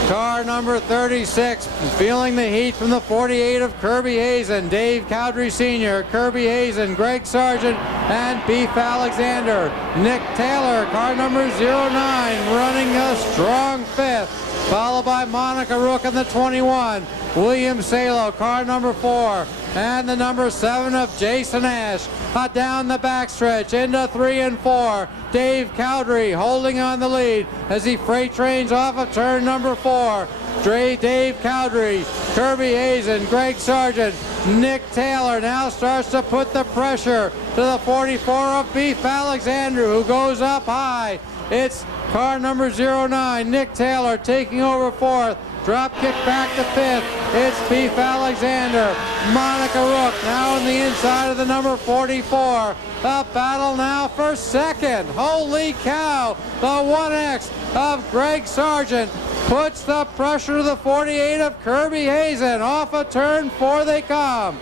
Car number 36 feeling the heat from the 48 of Kirby Hazen, Dave Cowdery Sr., Kirby Hazen, Greg Sargent, and Beef Alexander. Nick Taylor, car number 09, running a strong fifth, followed by Monica Rook in the 21. William Salo, car number 4, and the number 7 of Jason Ash. Down the backstretch into 3 and 4. Dave Cowdery holding on the lead as he freight trains off of turn number 4. Dave Cowdery, Kirby Hazen, Greg Sargent, Nick Taylor now starts to put the pressure to the 44 of Beef Alexander, who goes up high. It's car number 09, Nick Taylor taking over 4th. Drop kick back to 5th. It's Beef Alexander. Monica Rook now on the inside of the number 44. The battle now for second. Holy cow. The 1X of Greg Sargent puts the pressure to the 48 of Kirby Hazen. Off of turn 4 they come.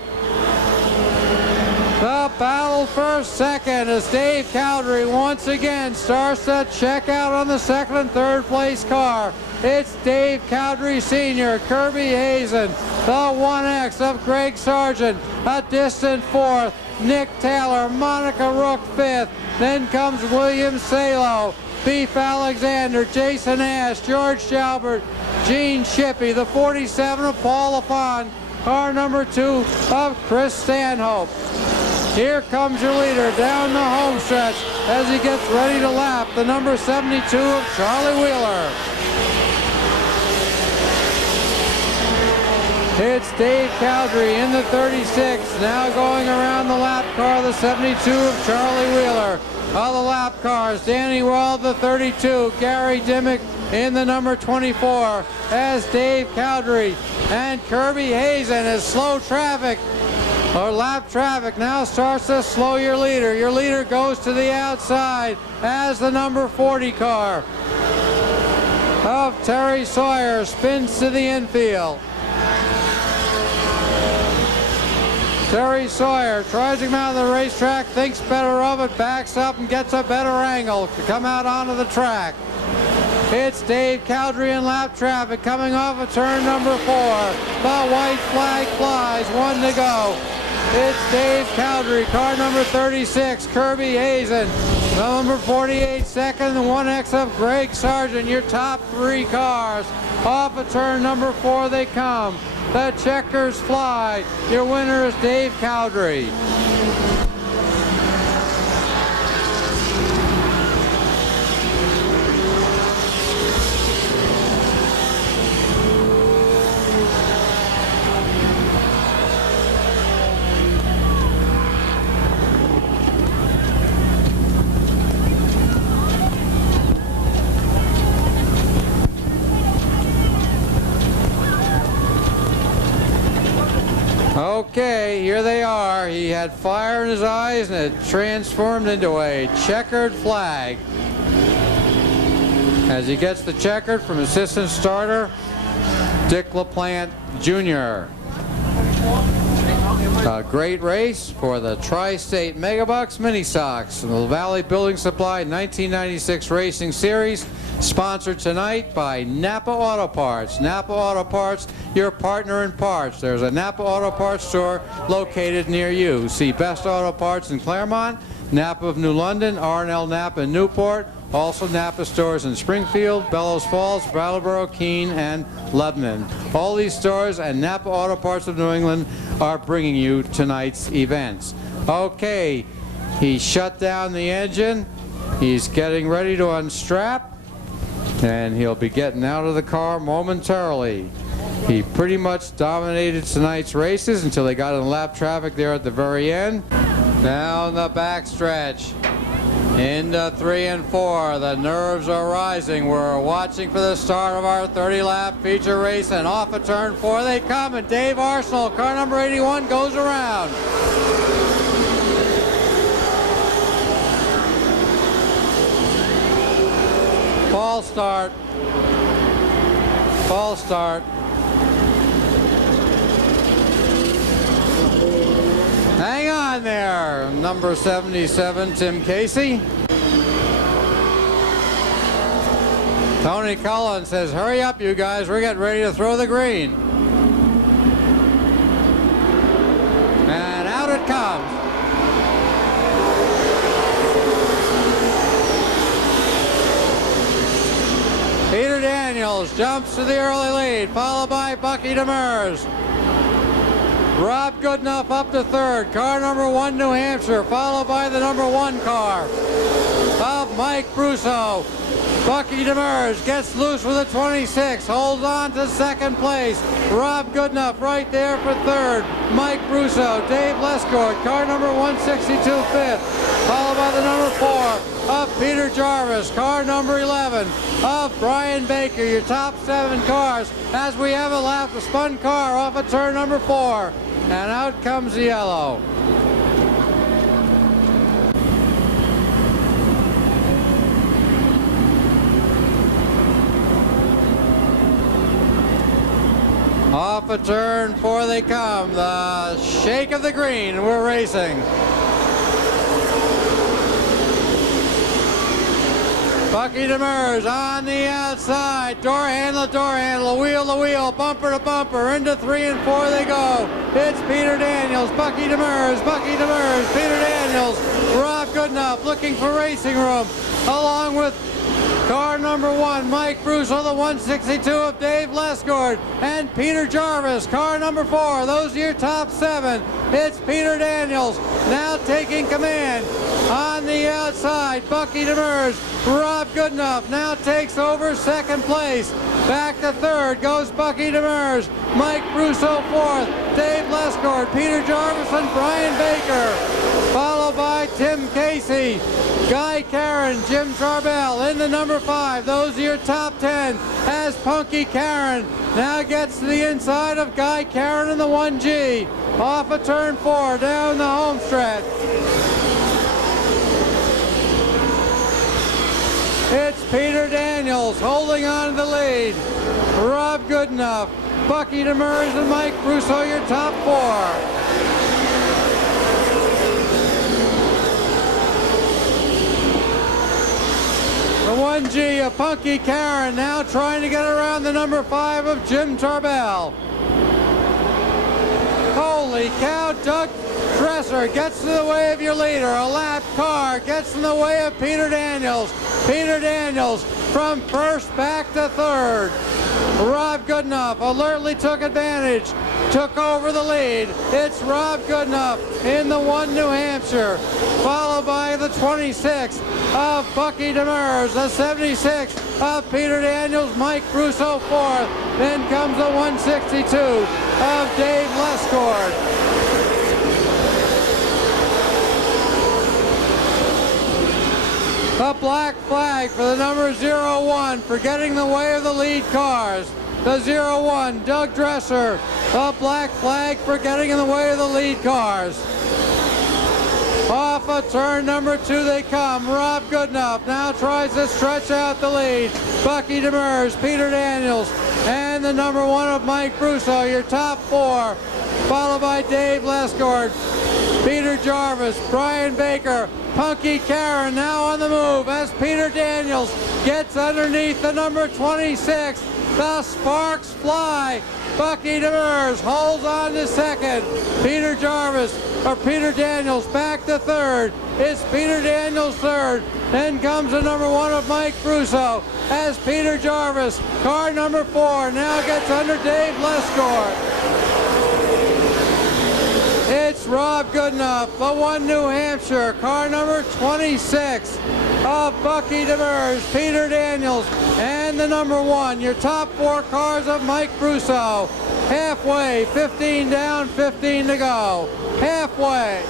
The battle for second as Dave Cowdery once again starts to check out on the second and third place car. It's Dave Cowdery Sr., Kirby Hazen, the 1X of Greg Sargent, a distant 4th, Nick Taylor, Monica Rook 5th, then comes William Salo, Beef Alexander, Jason Ash, George Jalbert, Gene Shippey, the 47 of Paul LaFon, car number 2 of Chris Stanhope. Here comes your leader down the home stretch as he gets ready to lap, the number 72 of Charlie Wheeler. It's Dave Cowdery in the 36, now going around the lap car, the 72 of Charlie Wheeler. Other lap cars, Danny Weld, the 32, Gary Dimmick in the number 24, as Dave Cowdery and Kirby Hazen as slow traffic, or lap traffic, now starts to slow your leader. Your leader goes to the outside as the number 40 car of Terry Sawyer spins to the infield. Terry Sawyer tries to come out of the racetrack, thinks better of it, backs up and gets a better angle to come out onto the track. It's Dave Cowdery in lap traffic coming off of turn number 4. The white flag flies, 1 to go. It's Dave Cowdery, car number 36, Kirby Hazen, number 48 second, the 1X of Greg Sargent, your top 3 cars. Off of turn number 4 they come. The checkers fly. Your winner is Dave Cowdery. Okay, here they are. He had fire in his eyes and it transformed into a checkered flag. As he gets the checkered from assistant starter Dick LaPlante Jr. A great race for the Tri-State Megabucks Mini Socks in the Valley Building Supply 1996 Racing Series, sponsored tonight by Napa Auto Parts. Napa Auto Parts, your partner in parts. There's a Napa Auto Parts store located near you. See Best Auto Parts in Claremont, Napa of New London, R&L Napa in Newport, also Napa stores in Springfield, Bellows Falls, Brattleboro, Keene, and Lebanon. All these stores and Napa Auto Parts of New England are bringing you tonight's events. Okay, he shut down the engine. He's getting ready to unstrap, and he'll be getting out of the car momentarily. He pretty much dominated tonight's races until they got in lap traffic there at the very end. Down the backstretch. Into 3 and 4, the nerves are rising. We're watching for the start of our 30-lap feature race, and off of turn 4 they come, and Dave Arsenal, car number 81, goes around. False start. False start. Hang on there, number 77, Tim Casey. Tony Cullen says, hurry up, you guys, we're getting ready to throw the green. And out it comes. Peter Daniels jumps to the early lead, followed by Bucky Demers. Rob Goodenough up to third. Car number 1, New Hampshire, followed by the number 1 car of Mike Brusso. Bucky Demers gets loose with a 26, holds on to second place. Rob Goodenough right there for third. Mike Brusso, Dave Lescourt, car number 162 fifth, followed by the number 4 of Peter Jarvis, car number 11 of Brian Baker. Your top 7 cars as we have a lap, a spun car off of turn number 4. And out comes the yellow. Off of turn 4 they come. The shake of the green. We're racing. Bucky Demers on the outside. Door handle, wheel to wheel, bumper to bumper. Into 3 and 4 they go. It's Peter Daniels, Bucky Demers, Peter Daniels. Rob Goodenough looking for racing room, along with car number 1, Mike Brusso, the 162 of Dave Lescourt, and Peter Jarvis, car number 4. Those are your top 7. It's Peter Daniels now taking command. On the outside, Bucky Demers. Rob Goodenough now takes over second place. Back to third goes Bucky Demers. Mike Brusso fourth. Dave Lescourt, Peter Jarvis, and Brian Baker. Followed by Tim Casey, Guy Karen, Jim Tarbell in the number 5. Those are your top 10 as Punky Karen now gets to the inside of Guy Karen in the 1G. Off of turn 4 down the home stretch. It's Peter Daniels holding on to the lead. Rob Goodenough, Bucky Demers, and Mike Brusso, your top 4. The 1G of Punky Karen now trying to get around the number 5 of Jim Tarbell. Holy cow, Doug Dresser gets in the way of your leader. A lap car gets in the way of Peter Daniels. Peter Daniels from first back to third. Rob Goodenough alertly took advantage, took over the lead. It's Rob Goodenough in the 1 New Hampshire, followed by the 26 of Bucky Demers, the 76 of Peter Daniels, Mike Brusso fourth. Then comes the 162 of Dave Lescourt. The black flag for the number 01 for getting in the way of the lead cars. The 01, Doug Dresser. The black flag for getting in the way of the lead cars. Off of turn number 2 they come. Rob Goodenough now tries to stretch out the lead. Bucky Demers, Peter Daniels, and the number 1 of Mike Brusso, your top 4, followed by Dave Lesgord, Peter Jarvis, Brian Baker, Punky Karen now on the move as Peter Daniels gets underneath the number 26. The sparks fly. Bucky Demers holds on to second. Peter Daniels back to third. It's Peter Daniels third. Then comes the number 1 of Mike Brusso as Peter Jarvis, car number 4, now gets under Dave Lesgord. It's Rob Goodenough, the 1 New Hampshire, car number 26 of Bucky Demers, Peter Daniels, and the number 1, your top 4 cars of Mike Brusso. Halfway, 15 down, 15 to go. Halfway.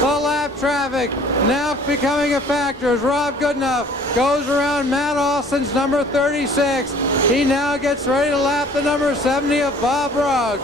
The lap traffic now becoming a factor as Rob Goodenough goes around Matt Austin's number 36. He now gets ready to lap the number 70 of Bob Rugg.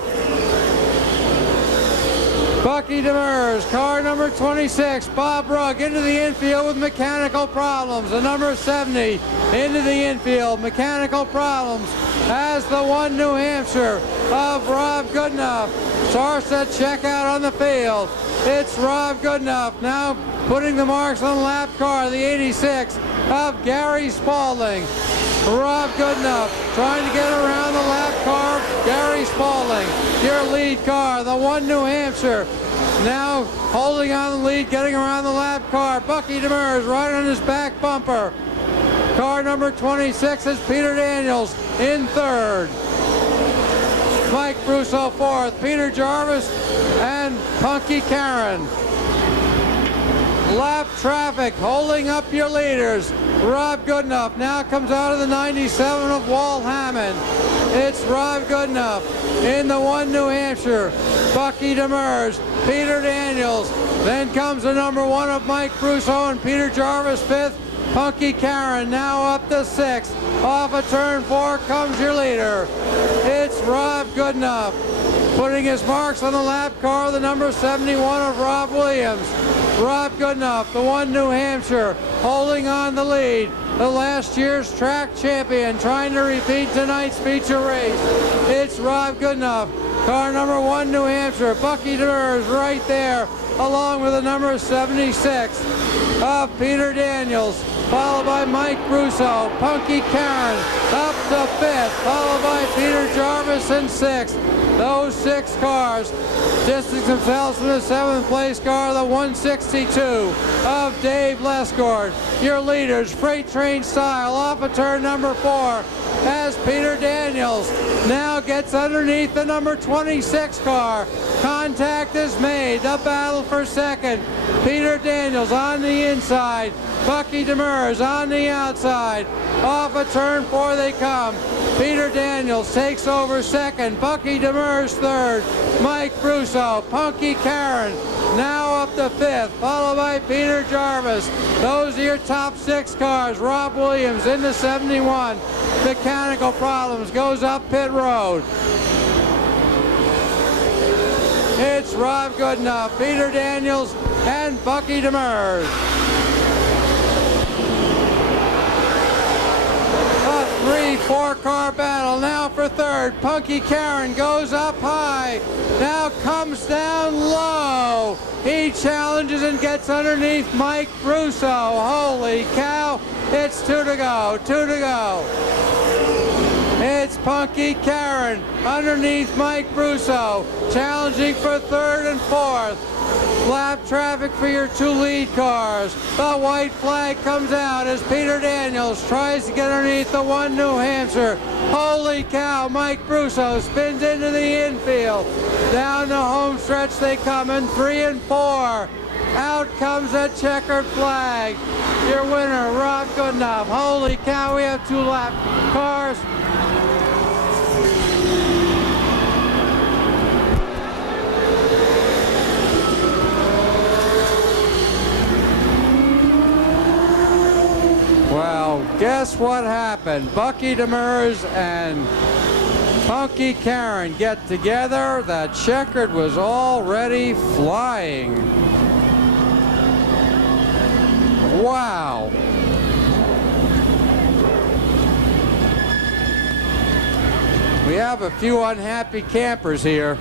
Bucky Demers, car number 26, Bob Rugg into the infield with mechanical problems. The number 70 into the infield, mechanical problems as the 1 New Hampshire of Rob Goodenough starts to check out on the field. It's Rob Goodenough now putting the marks on the lap car, the 86 of Gary Spalding. Rob Goodenough trying to get around the lap car, Gary Spalding, your lead car, the 1 New Hampshire. Now holding on the lead, getting around the lap car, Bucky Demers right on his back bumper. Car number 26 is Peter Daniels in third. Mike Brusso fourth, Peter Jarvis and Punky Karen. Lap traffic holding up your leaders. Rob Goodenough now comes out of the 97 of Walt Hammond. It's Rob Goodenough in the 1 New Hampshire. Bucky Demers, Peter Daniels. Then comes the number 1 of Mike Brusso and Peter Jarvis fifth. Punky Karen now up to 6th. Off of turn 4 comes your leader. It's Rob Goodenough putting his marks on the lap car, the number 71 of Rob Williams. Rob Goodenough, the 1 New Hampshire, holding on the lead. The last year's track champion trying to repeat tonight's feature race. It's Rob Goodenough, car number 1 New Hampshire. Bucky Demers right there, along with the number 76 of Peter Daniels, followed by Mike Brusso. Punky Karen up to 5th, followed by Peter Jarvis in 6th. Those 6 cars distance themselves from the 7th place car, the 162 of Dave Lesgord. Your leaders, freight train style, off of turn number 4 as Peter Daniels now gets underneath the number 26 car. Contact is made, the battle for second. Peter Daniels on the inside, Bucky Demers on the outside. Off of turn 4 they come. Peter Daniels takes over second, Bucky Demers third, Mike Brusso, Punky Karen now up to 5th, followed by Peter Jarvis. Those are your top 6 cars. Rob Williams into 71. Mechanical problems, goes up pit road. It's Rob Goodenough, Peter Daniels, and Bucky Demers. A 3-4 car battle now for third. Punky Karen goes up high, now comes down low. He challenges and gets underneath Mike Brusso. Holy cow, it's 2 to go, 2 to go. It's Punky Karen underneath Mike Brusso, challenging for 3rd and 4th. Lap traffic for your 2 lead cars. The white flag comes out as Peter Daniels tries to get underneath the 1 New Hampshire. Holy cow, Mike Brusso spins into the infield. Down the home stretch they come in 3 and 4. Out comes that checkered flag. Your winner, Rob Goodenough. Holy cow, we have 2 lap cars. Well, guess what happened? Bucky Demers and Punky Karen get together. That checkered was already flying. Wow. We have a few unhappy campers here.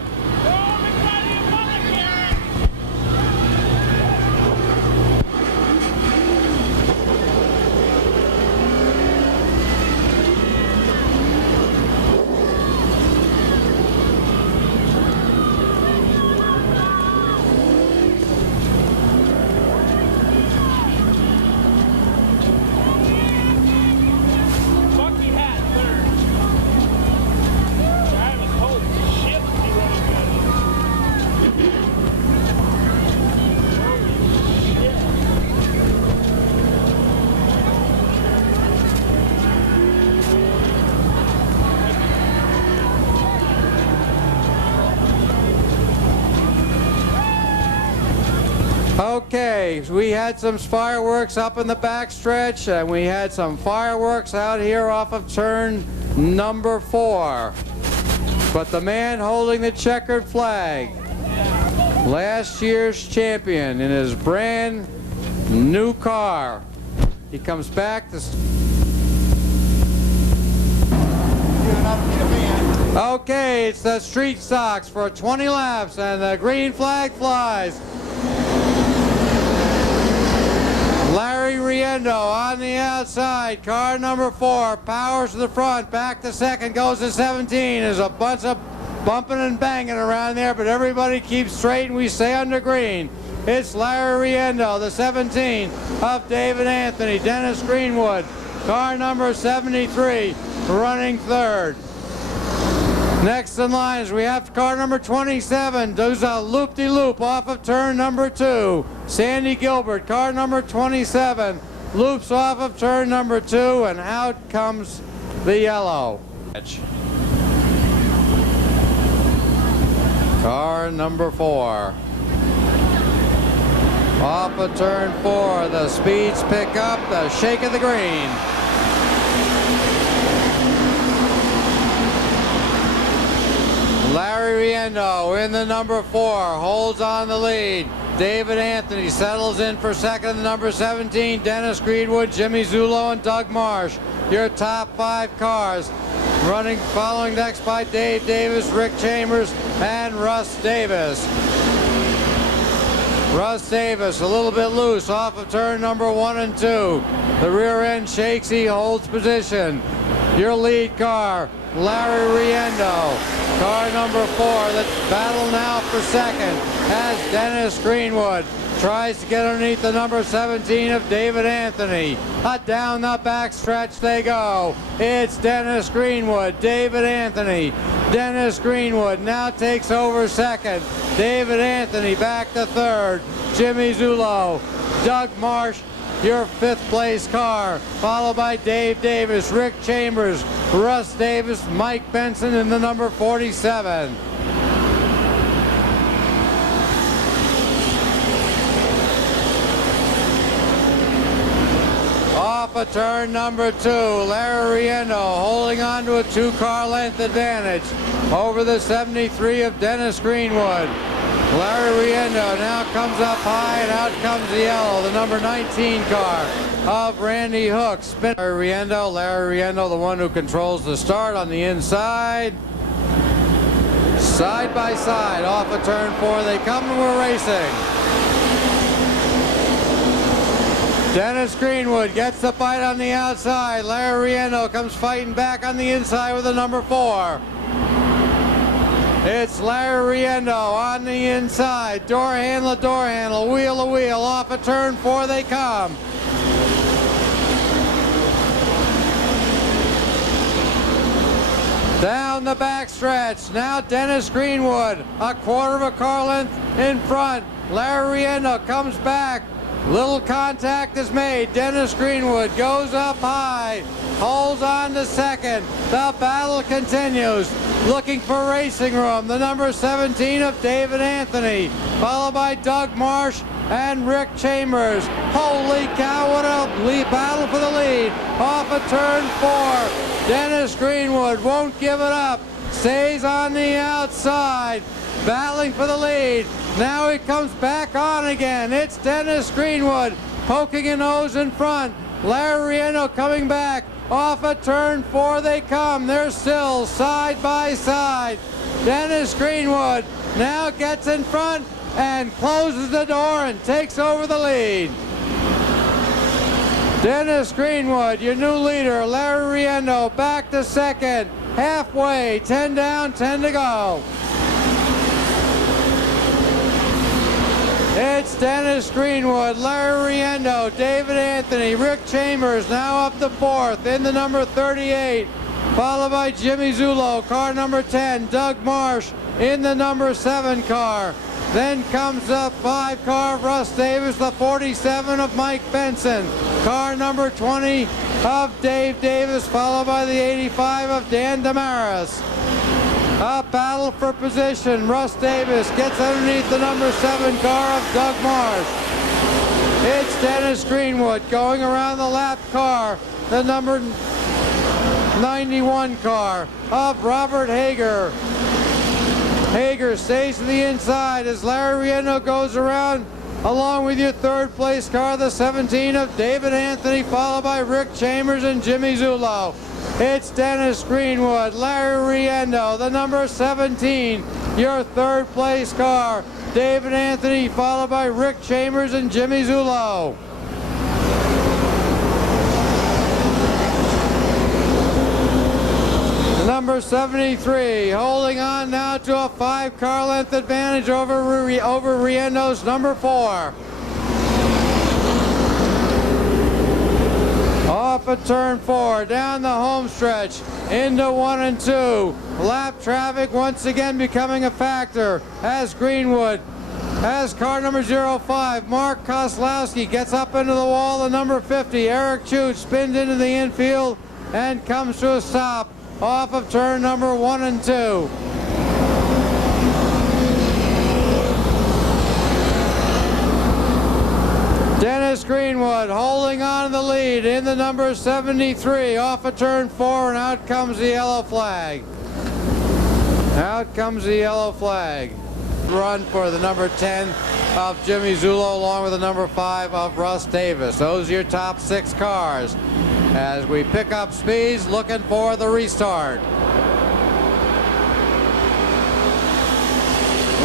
Okay, we had some fireworks up in the backstretch, and we had some fireworks out here off of turn number 4. But the man holding the checkered flag, last year's champion in his brand new car, he comes back to... Okay, it's the street stocks for 20 laps, and the green flag flies. Larry Riendo on the outside, car number 4, powers to the front, back to second, goes to 17. There's a bunch of bumping and banging around there, but everybody keeps straight and we stay under green. It's Larry Riendo, the 17 of David Anthony, Dennis Greenwood, car number 73, running third. Next in line is we have car number 27, does a loop-de-loop off of turn number 2. Sandy Gilbert, car number 27, loops off of turn number 2, and out comes the yellow. Car number 4. Off of turn 4, the speeds pick up, the shake of the green. Larry Riendo in the number 4, holds on the lead. David Anthony settles in for second, the number 17, Dennis Greenwood, Jimmy Zullo, and Doug Marsh. Your top 5 cars. Running, following next by Dave Davis, Rick Chambers, and Russ Davis. Russ Davis a little bit loose off of turn number 1 and 2. The rear end shakes, he holds position. Your lead car, Larry Riendo. Car number 4, that's battle now for second as Dennis Greenwood tries to get underneath the number 17 of David Anthony. Down the backstretch they go. It's Dennis Greenwood, David Anthony. Dennis Greenwood now takes over second. David Anthony back to third. Jimmy Zullo, Doug Marsh, your 5th place car, followed by Dave Davis, Rick Chambers, Russ Davis, Mike Benson in the number 47. Off of turn number 2, Larry Riendo holding on to a 2-car length advantage over the 73 of Dennis Greenwood. Larry Riendo now comes up high, and out comes the yellow, the number 19 car of Randy Hooks. Larry Riendo, the one who controls the start on the inside. Side by side, off of turn 4 they come, and we're racing. Dennis Greenwood gets the fight on the outside. Larry Riendo comes fighting back on the inside with the number 4. It's Larry Riendo on the inside. Door handle, wheel to wheel. Off of turn 4 they come. Down the backstretch. Now Dennis Greenwood, a quarter of a car length in front. Larry Riendo comes back. Little contact is made. Dennis Greenwood goes up high, holds on to second. The battle continues. Looking for racing room. The number 17 of David Anthony, followed by Doug Marsh and Rick Chambers. Holy cow, what a lead battle for the lead. Off of turn 4. Dennis Greenwood won't give it up. Stays on the outside, battling for the lead. Now he comes back on again. It's Dennis Greenwood poking a nose in front. Larry Riendo coming back. Off of turn 4 they come. They're still side by side. Dennis Greenwood now gets in front and closes the door and takes over the lead. Dennis Greenwood, your new leader. Larry Riendo back to second. Halfway, 10 down, 10 to go. It's Dennis Greenwood, Larry Riendo, David Anthony, Rick Chambers now up to fourth in the number 38, followed by Jimmy Zullo, car number 10, Doug Marsh in the number 7 car. Then comes the 5 car of Russ Davis, the 47 of Mike Benson, car number 20 of Dave Davis, followed by the 85 of Dan Damaris. A battle for position. Russ Davis gets underneath the number 7 car of Doug Marsh. It's Dennis Greenwood going around the lap car, the number 91 car of Robert Hager. Hager stays to the inside as Larry Riendo goes around along with your 3rd place car, the 17 of David Anthony, followed by Rick Chambers and Jimmy Zullo. It's Dennis Greenwood, Larry Riendo, the number 17, your 3rd place car, David Anthony, followed by Rick Chambers and Jimmy Zullo. The number 73 holding on now to a 5-car length advantage over Riendo's number 4. Off of turn 4, down the home stretch, into 1 and 2. Lap traffic once again becoming a factor as Greenwood, as car number 05, Mark Koslowski gets up into the wall, the number 50, Eric Chute spins into the infield and comes to a stop off of turn number 1 and 2. Dennis Greenwood holding on to the lead in the number 73 off of turn 4, and out comes the yellow flag. Out comes the yellow flag. Run for the number 10 of Jimmy Zullo along with the number 5 of Russ Davis. Those are your top 6 cars as we pick up speeds looking for the restart.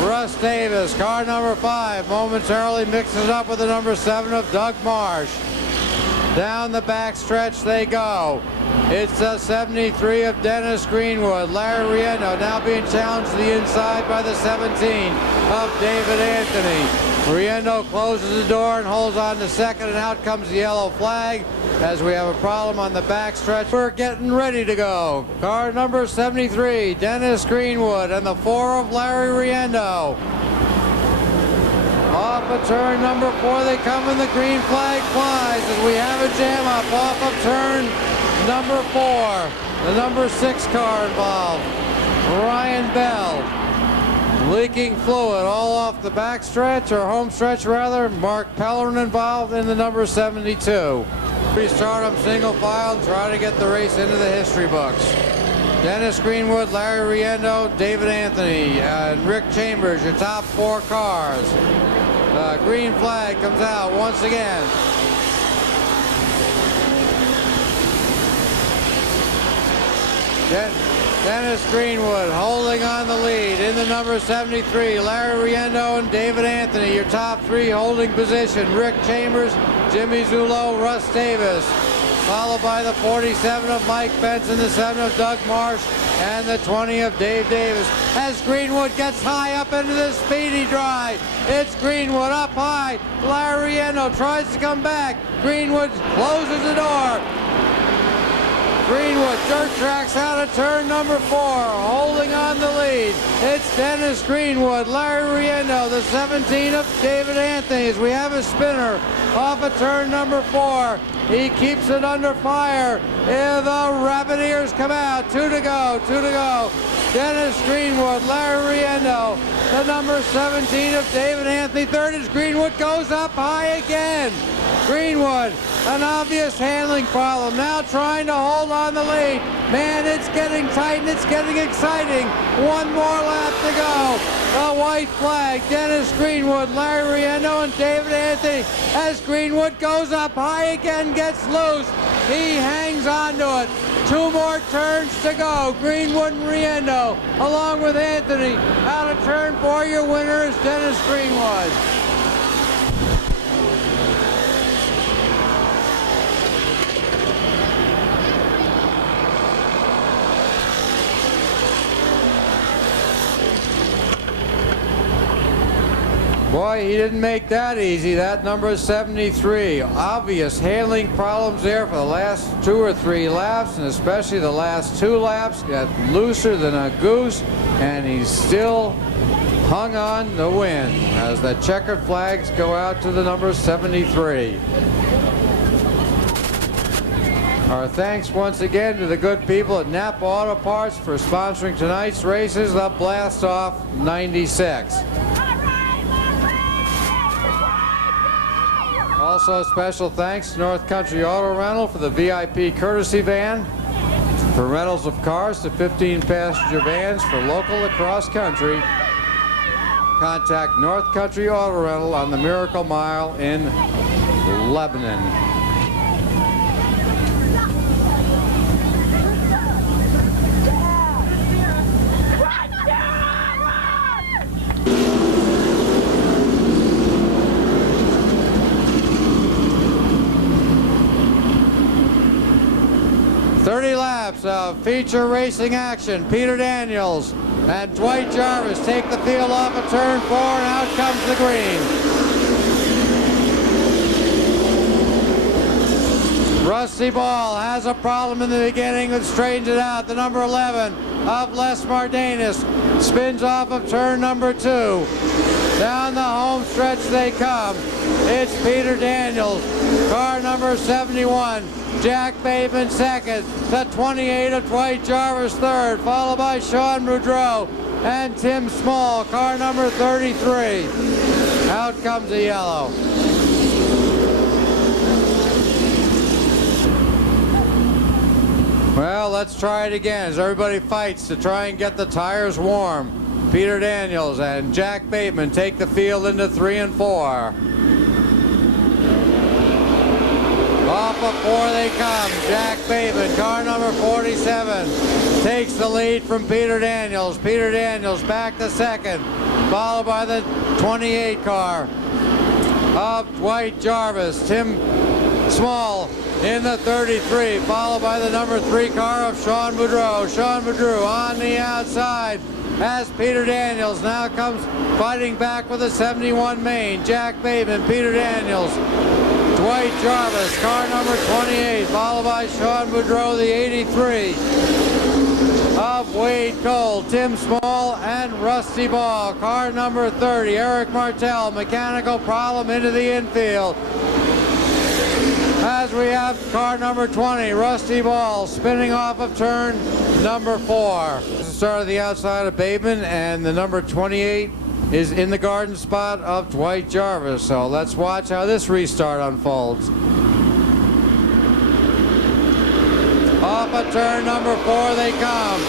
Russ Davis, car number 5, momentarily mixes up with the number 7 of Doug Marsh. Down the back stretch they go. It's the 73 of Dennis Greenwood. Larry Riendo now being challenged to the inside by the 17 of David Anthony. Riendo closes the door and holds on to second, and out comes the yellow flag as we have a problem on the back stretch. We're getting ready to go. Car number 73, Dennis Greenwood, and the 4 of Larry Riendo. Off of turn number 4 they come, and the green flag flies as we have a jam up off of turn number 4. The number 6 car involved, Ryan Bell. Leaking fluid all off the back stretch, or home stretch rather. Mark Pellerin involved in the number 72. Restart them single file and try to get the race into the history books. Dennis Greenwood, Larry Riendo, David Anthony, and Rick Chambers, your top 4 cars. The green flag comes out once again. Dennis Greenwood holding on the lead in the number 73. Larry Riendo and David Anthony, your top 3 holding position. Rick Chambers, Jimmy Zullo, Russ Davis. Followed by the 47 of Mike Benson, the 7 of Doug Marsh, and the 20 of Dave Davis. As Greenwood gets high up into the speedy drive. It's Greenwood up high. Larry Riendo tries to come back. Greenwood closes the door. Greenwood dirt tracks out of turn number 4, holding on the lead. It's Dennis Greenwood, Larry Riendo, the 17 of David Anthony, as we have a spinner off of turn number 4. He keeps it under fire. The Rabbiteers come out. 2 to go, 2 to go. Dennis Greenwood, Larry Riendo, the number 17 of David Anthony. Third is Greenwood, goes up high again. Greenwood, an obvious handling problem, now trying to hold on the lead. Man, it's getting tight and it's getting exciting. 1 more lap to go. The white flag, Dennis Greenwood, Larry Riendo, and David Anthony, as Greenwood goes up high again, gets loose. He hangs on to it. 2 more turns to go. Greenwood and Riendo, along with Anthony. Out of turn 4, your winner is Dennis Greenwood. Boy, he didn't make that easy. That number is 73. Obvious handling problems there for the last 2 or 3 laps, and especially the last 2 laps. Got looser than a goose, and he's still hung on to win as the checkered flags go out to the number 73. Our thanks once again to the good people at Napa Auto Parts for sponsoring tonight's races, the Blast Off 96. Also, special thanks to North Country Auto Rental for the VIP courtesy van for rentals of cars to 15-passenger vans for local across country. Contact North Country Auto Rental on the Miracle Mile in Lebanon. Laps of feature racing action. Peter Daniels and Dwight Jarvis take the field off of turn 4, and out comes the green. Rusty Ball has a problem in the beginning but straightens it out. The number 11 of Les Martinez spins off of turn number 2. Down the home stretch they come. It's Peter Daniels, car number 71. Jack Bateman second, the 28 of Dwight Jarvis third, followed by Sean Bodreau and Tim Small, car number 33. Out comes the yellow. Well, let's try it again as everybody fights to try and get the tires warm. Peter Daniels and Jack Bateman take the field into 3 and 4. Off of 4 they come. Jack Bateman, car number 47, takes the lead from Peter Daniels. Peter Daniels back to second, followed by the 28 car of Dwight Jarvis. Tim Small in the 33, followed by the number 3 car of Sean Bodreau. Sean Bodreau on the outside as Peter Daniels now comes fighting back with a 71 main. Jack Bateman, Peter Daniels, Dwight Jarvis, car number 28, followed by Sean Bodreau, the 83 of Wade Cole, Tim Small, and Rusty Ball, car number 30, Eric Martell, mechanical problem into the infield. As we have car number 20, Rusty Ball, spinning off of turn number 4. This is the start of the outside of Bateman, and the number 28 is in the garden spot of Dwight Jarvis. So let's watch how this restart unfolds. Off of turn number 4 they come.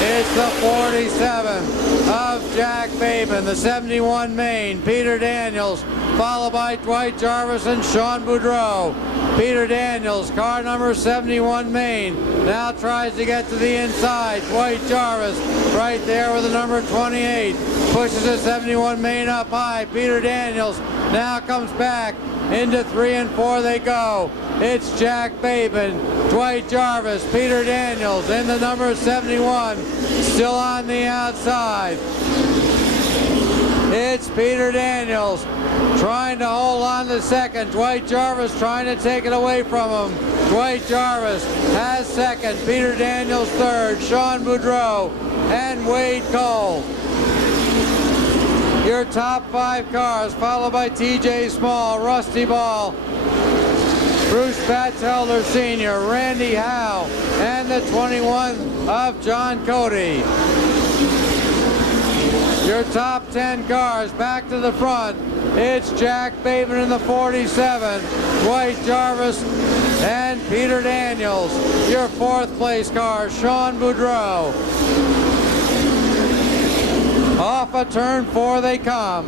It's the 47 of Jack Bateman, the 71 main, Peter Daniels, followed by Dwight Jarvis and Sean Bodreau. Peter Daniels, car number 71 main, now tries to get to the inside. Dwight Jarvis right there with the number 28. Pushes the 71 main up high. Peter Daniels now comes back. Into 3 and 4 they go. It's Jack Bateman, Dwight Jarvis, Peter Daniels in the number 71, still on the outside. It's Peter Daniels trying to hold on to second. Dwight Jarvis trying to take it away from him. Dwight Jarvis has second. Peter Daniels third. Sean Bodreau and Wade Cole. Your top 5 cars, followed by TJ Small, Rusty Ball, Bruce Batchelder Sr., Randy Howe, and the 21 of John Cody. Your top 10 cars back to the front. It's Jack Bateman in the 47, Dwight Jarvis, and Peter Daniels. Your 4th place car, Sean Bodreau. Off of turn 4 they come.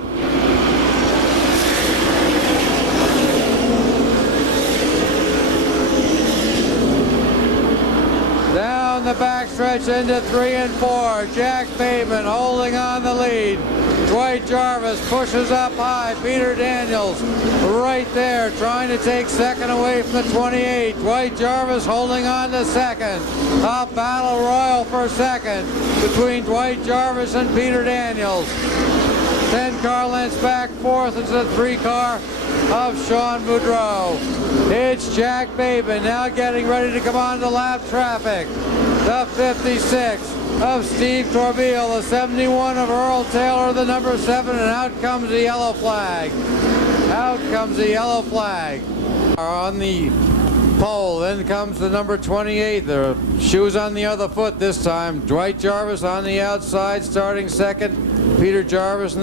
down the backstretch into 3 and 4. Jack Bateman holding on the lead. Dwight Jarvis pushes up high. Peter Daniels right there trying to take second away from the 28. Dwight Jarvis holding on to second. A battle royal for second between Dwight Jarvis and Peter Daniels. 10 car lengths back, fourth is the 3 car of Sean Bodreau. It's Jack Bateman now getting ready to come on to lap traffic. The 56 of Steve Torbeal, the 71 of Earl Taylor, the number 7, and out comes the yellow flag. Out comes the yellow flag. On the pole, then comes the number 28. The shoes on the other foot this time. Dwight Jarvis on the outside, starting second. Peter Jarvis,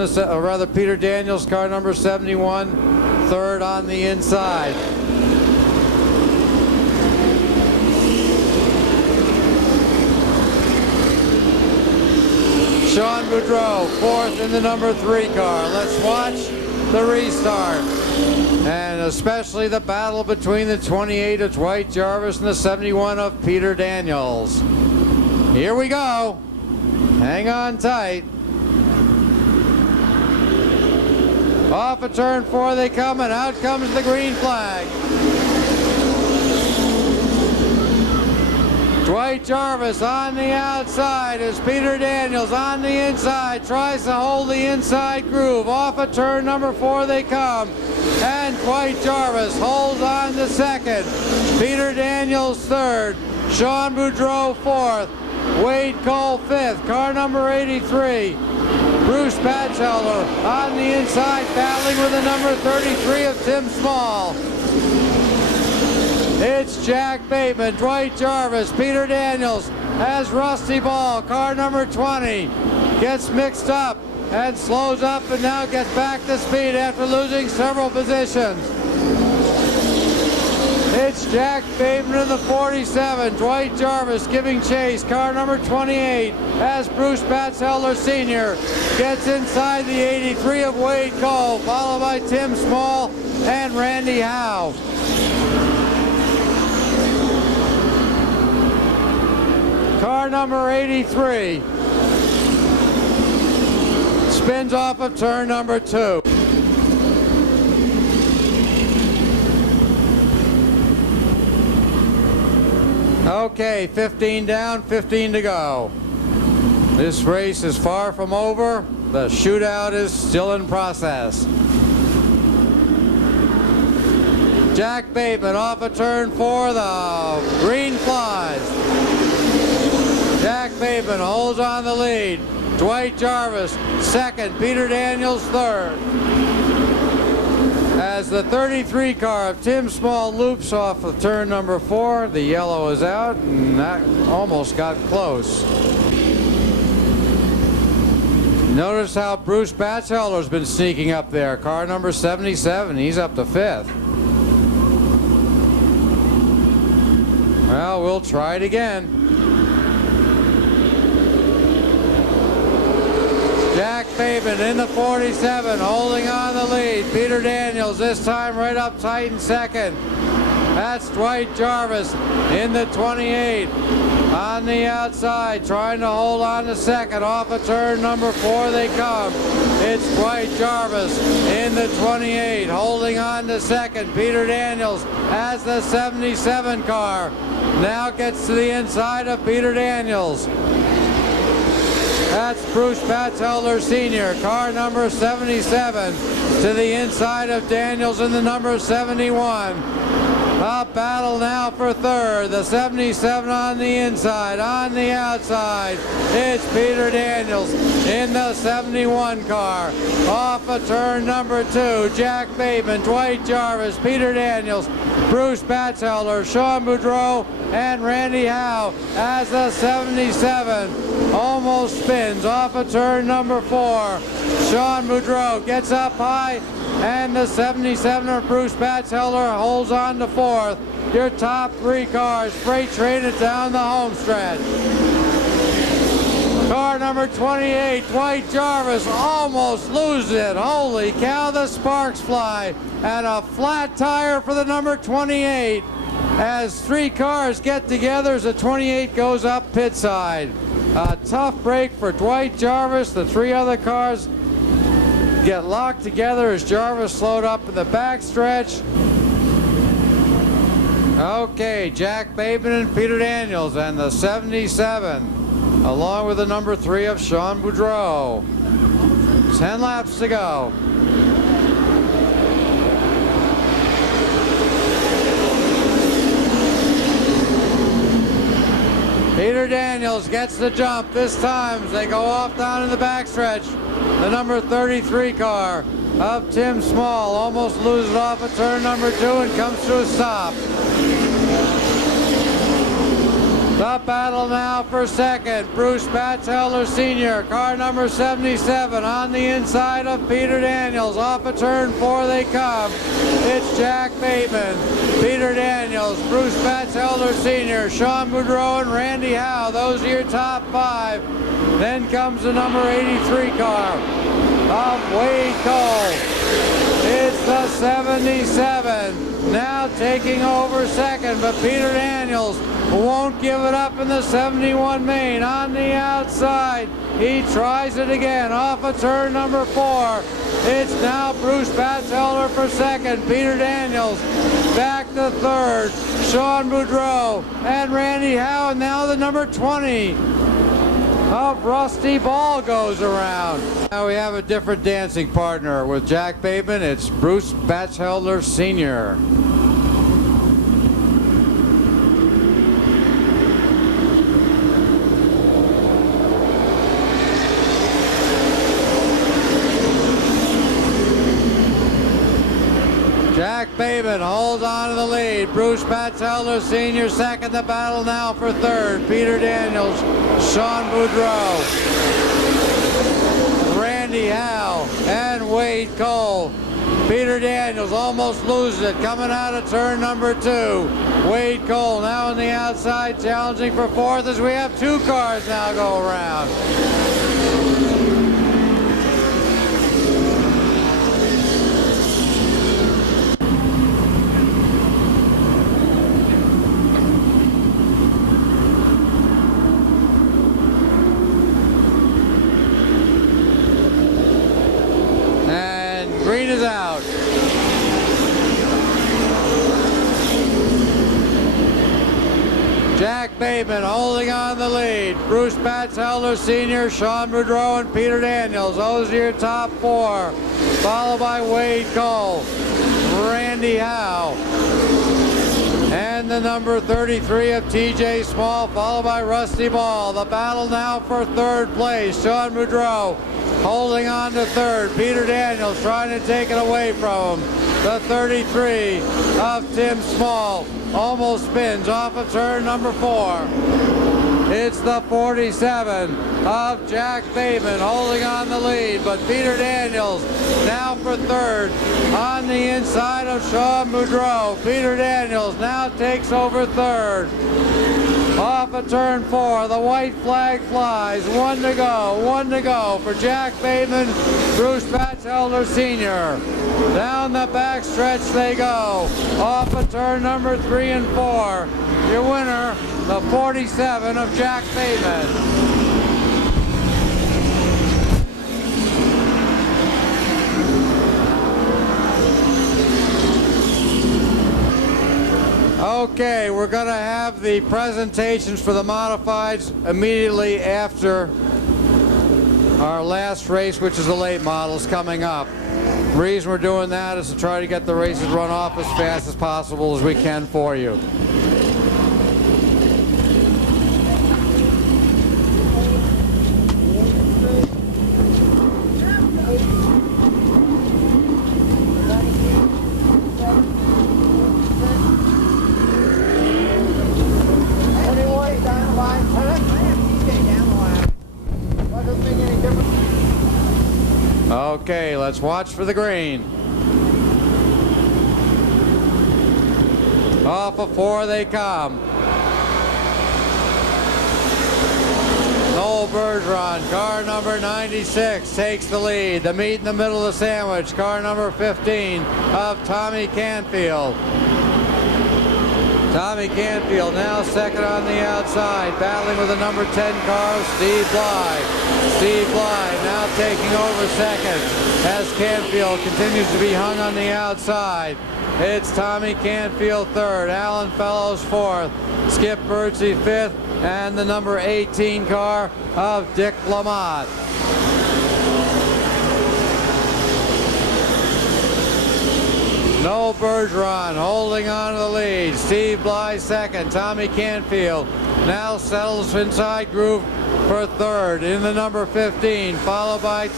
Peter Daniels, car number 71, third on the inside. Sean Bodreau, fourth in the number 3 car. Let's watch the restart. And especially the battle between the 28 of Dwight Jarvis and the 71 of Peter Daniels. Here we go. Hang on tight. Off of turn 4 they come, and out comes the green flag. Dwight Jarvis on the outside as Peter Daniels on the inside tries to hold the inside groove. Off of turn number 4 they come, and Dwight Jarvis holds on to second. Peter Daniels third, Sean Bodreau fourth, Wade Cole fifth, car number 83. Bruce Batchelder on the inside battling with the number 33 of Tim Small. It's Jack Bateman, Dwight Jarvis, Peter Daniels as Rusty Ball, car number 20, gets mixed up and slows up and now gets back to speed after losing several positions. It's Jack Bateman in the 47, Dwight Jarvis giving chase, car number 28, as Bruce Batchelder Sr. gets inside the 83 of Wade Cole, followed by Tim Small and Randy Howe. Car number 83 spins off of turn number 2. Okay, 15 down, 15 to go. This race is far from over. The shootout is still in process. Jack Bateman off of turn 4, the green flies. Jack Bateman holds on the lead. Dwight Jarvis second, Peter Daniels third. As the 33 car of Tim Small loops off of turn number 4, the yellow is out, and that almost got close. Notice how Bruce Batchelder's been sneaking up there. Car number 77, he's up to 5th. Well, we'll try it again. Jack Bateman in the 47, holding on the lead. Peter Daniels this time right up tight in second. That's Dwight Jarvis in the 28. On the outside, trying to hold on to second. Off of turn number 4 they come. It's Dwight Jarvis in the 28, holding on to second. Peter Daniels as the 77 car now gets to the inside of Peter Daniels. That's Bruce Batchelder Sr., car number 77, to the inside of Daniels in the number 71. A battle now for third. The 77 on the inside. On the outside, it's Peter Daniels in the 71 car. Off of turn number 2, Jack Bateman, Dwight Jarvis, Peter Daniels, Bruce Batchelder, Sean Bodreau, and Randy Howe as the 77 almost spins off of turn number 4. Sean Bodreau gets up high, and the 77 of Bruce Batchelder holds on to 4th. Your top 3 cars freight traded down the home stretch. Car number 28, Dwight Jarvis, almost loses it. Holy cow, the sparks fly. And a flat tire for the number 28. as 3 cars get together as the 28 goes up pit side. A tough break for Dwight Jarvis. The 3 other cars get locked together as Jarvis slowed up in the backstretch. Okay, Jack Bateman and Peter Daniels and the 77, along with the number 3 of Sean Bodreau. 10 laps to go. Peter Daniels gets the jump this time as they go off down in the backstretch. The number 33 car of Tim Small almost loses off at turn number 2 and comes to a stop. The battle now for second. Bruce Batchelder Sr., car number 77, on the inside of Peter Daniels. Off of turn 4 they come. It's Jack Bateman, Peter Daniels, Bruce Batchelder Sr., Sean Bodreau, and Randy Howe. Those are your top 5. Then comes the number 83 car of Wade Cole. It's the 77 now taking over second, but Peter Daniels won't give it up in the 71 main. On the outside, he tries it again off of turn number 4. It's now Bruce Batchelder for second, Peter Daniels back to third, Sean Bodreau and Randy Howe, and now the number 20 of Rusty Ball goes around. Now we have a different dancing partner with Jack Bateman. It's Bruce Batchelder Sr. Jack Bateman holds on to the lead. Bruce Batchelder Sr. second. The battle now for third. Peter Daniels, Sean Bodreau, Randy Howe, and Wade Cole. Peter Daniels almost loses it coming out of turn number 2. Wade Cole now on the outside challenging for fourth as we have 2 cars now go around. Green is out. Jack Bateman holding on the lead. Bruce Batchelder Sr., Sean Bodreau, and Peter Daniels. Those are your top 4. Followed by Wade Cole, Randy Howe, and the number 33 of TJ Small, followed by Rusty Ball. The battle now for third place. Sean Bodreau holding on to third. Peter Daniels trying to take it away from him. The 33 of Tim Small almost spins off of turn number 4. It's the 47 of Jack Bateman holding on the lead, but Peter Daniels now for third on the inside of Sean Bodreau. Peter Daniels now takes over third. Off of turn 4, the white flag flies. 1 to go for Jack Bateman, Bruce Batchelder Sr. Down the backstretch they go. Off of turn number 3 and 4. Your winner, the 47 of Jack Bateman. Okay, we're going to have the presentations for the modifieds immediately after our last race, which is the late models, coming up. The reason we're doing that is to try to get the races run off as fast as possible as we can for you. Okay, let's watch for the green. Off of 4 they come. Noel Bergeron, car number 96, takes the lead. The meat in the middle of the sandwich, car number 15 of Tommy Canfield. Tommy Canfield now second on the outside, battling with the number 10 car, Steve Bly. Steve Bly now taking over second as Canfield continues to be hung on the outside. It's Tommy Canfield third, Alan Fellows fourth, Skip Birdsey fifth, and the number 18 car of Dick Lamont. Noel Bergeron holding on to the lead. Steve Bly second. Tommy Canfield now settles inside groove for third in the number 15, followed by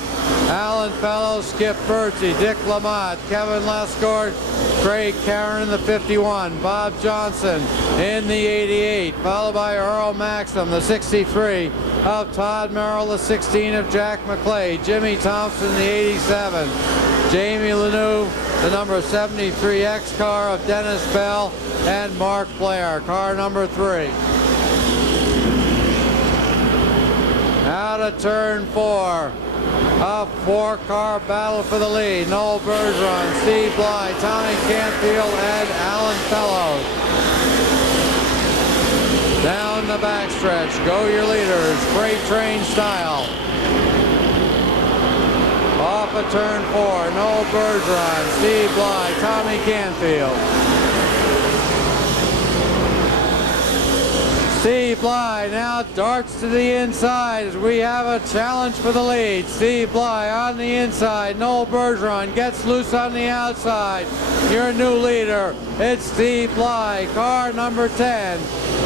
Alan Fellows, Skip Birdsey, Dick Lamont, Kevin Lescourt, Craig Karen in the 51, Bob Johnson in the 88, followed by Earl Maxim, the 63 of Todd Merrill, the 16 of Jack McClay, Jimmy Thompson, the 87, Jamie Lenouve, the number 73X car of Dennis Bell, and Mark Blair, car number 3. Out of turn 4. A 4-car battle for the lead. Noel Bergeron, Steve Bly, Tommy Canfield, and Alan Fellows. Down the backstretch, go your leaders, freight train style. Off of turn 4, Noel Bergeron, Steve Bly, Tommy Canfield. Steve Bly now darts to the inside as we have a challenge for the lead. Steve Bly on the inside. Noel Bergeron gets loose on the outside. Your new leader, it's Steve Bly, car number 10.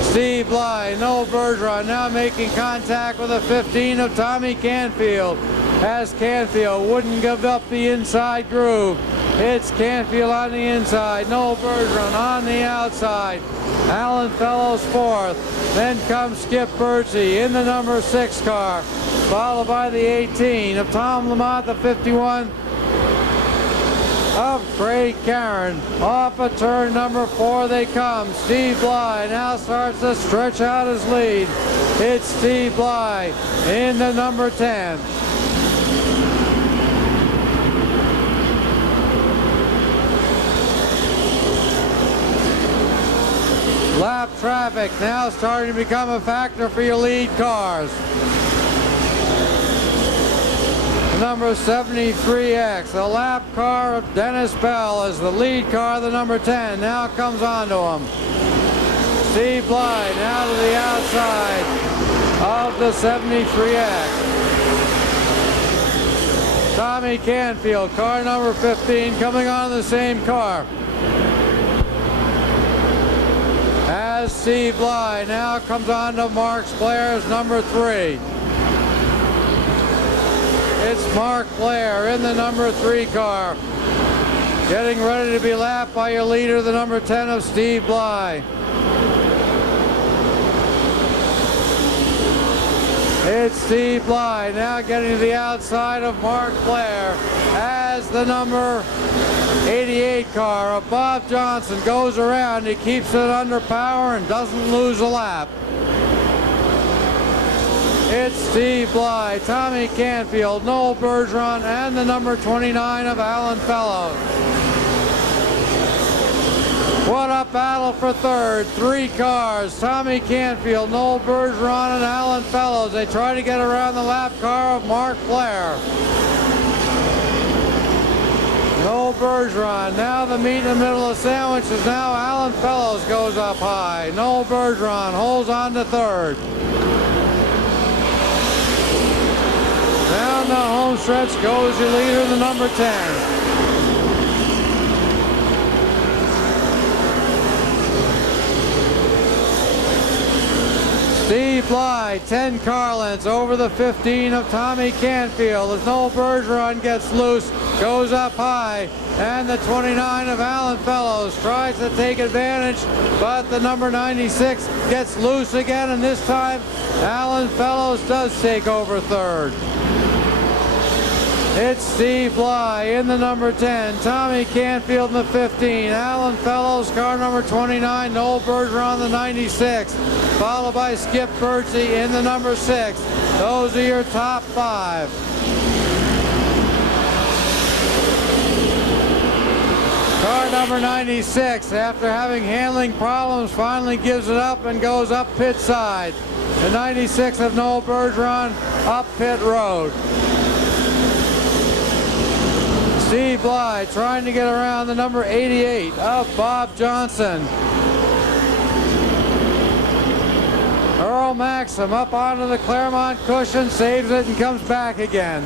Steve Bly, Noel Bergeron now making contact with the 15 of Tommy Canfield as Canfield wouldn't give up the inside groove. It's Canfield on the inside, Noel Bergeron on the outside. Alan Fellows fourth. Then comes Skip Birdsey in the number 6 car, followed by the 18 of Tom Lamont, the 51 of Craig Karen. Off of turn number 4 they come. Steve Bly now starts to stretch out his lead. It's Steve Bly in the number 10. Lap traffic now starting to become a factor for your lead cars. Number 73X, the lap car of Dennis Bell is the lead car, the number 10, now comes onto him. Steve Bly now to the outside of the 73X. Tommy Canfield, car number 15, coming on the same car. As Steve Bly now comes on to Mark Blair's number 3. It's Mark Blair in the number 3 car, getting ready to be lapped by your leader, the number 10 of Steve Bly. It's Steve Bly now getting to the outside of Mark Blair as the number 88 car of Bob Johnson goes around. He keeps it under power and doesn't lose a lap. It's Steve Bly, Tommy Canfield, Noel Bergeron, and the number 29 of Alan Fellows. What a battle for third. 3 cars, Tommy Canfield, Noel Bergeron, and Alan Fellows. They try to get around the lap car of Mark Blair. Noel Bergeron, now the meat in the middle of the sandwich is now Alan Fellows goes up high. Noel Bergeron holds on to third. Down the home stretch goes your leader, the number 10. Steve Bly, 10 car lengths over the 15 of Tommy Canfield as Noel Bergeron gets loose, goes up high, and the 29 of Alan Fellows tries to take advantage, but the number 96 gets loose again, and this time Alan Fellows does take over third. It's Steve Bly in the number 10, Tommy Canfield in the 15, Alan Fellows, car number 29, Noel Bergeron the 96, followed by Skip Birdsey in the number 6. Those are your top 5. Car number number 96, after having handling problems, finally gives it up and goes up pit side. The 96 of Noel Bergeron up pit road. Steve Bly trying to get around the number 88 of Bob Johnson. Earl Maxim up onto the Claremont cushion, saves it and comes back again.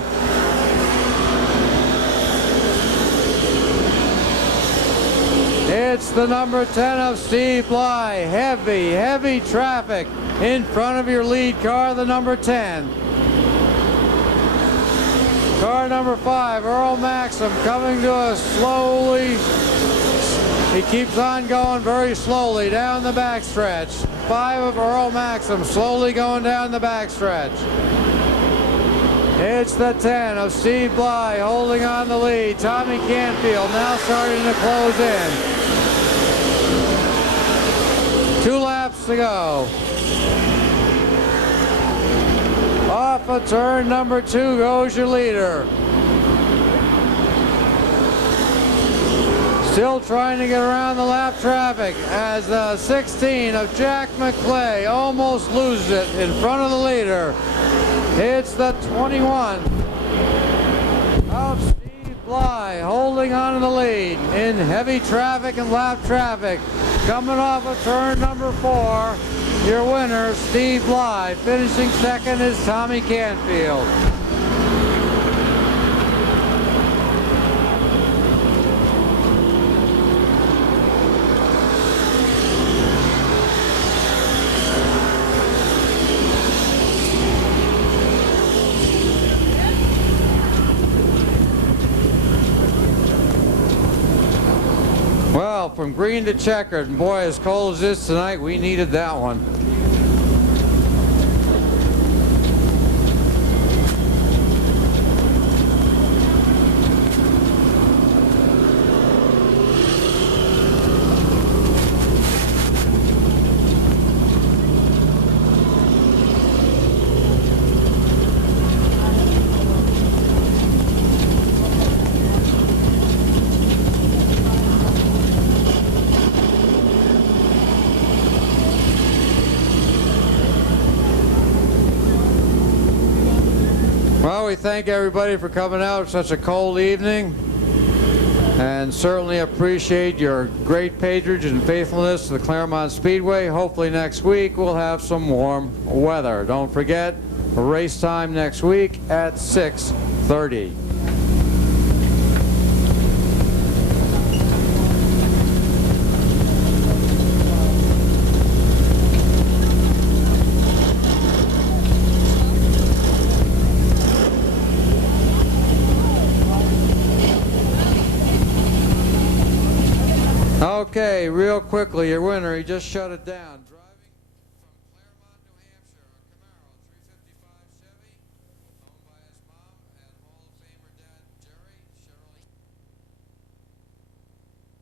It's the number 10 of Steve Bly. Heavy, heavy traffic in front of your lead car, the number 10. Car number 5, Earl Maxim, coming to us slowly. He keeps on going very slowly down the backstretch. 5 of Earl Maxim, slowly going down the backstretch. It's the 10 of Steve Bly holding on the lead. Tommy Canfield now starting to close in. 2 laps to go. Off of turn number 2 goes your leader. Still trying to get around the lap traffic as the 16 of Jack McClay almost loses it in front of the leader. It's the 21 of Steve Bly holding on to the lead in heavy traffic and lap traffic. Coming off of turn number 4, your winner, Steve Bly. Finishing second is Tommy Canfield. Well, from green to checkered, and boy, as cold as this tonight, we needed that one. Well, we thank everybody for coming out such a cold evening, and certainly appreciate your great patronage and faithfulness to the Claremont Speedway. Hopefully next week we'll have some warm weather. Don't forget, race time next week at 6:30. Okay, real quickly, your winner, he just shut it down.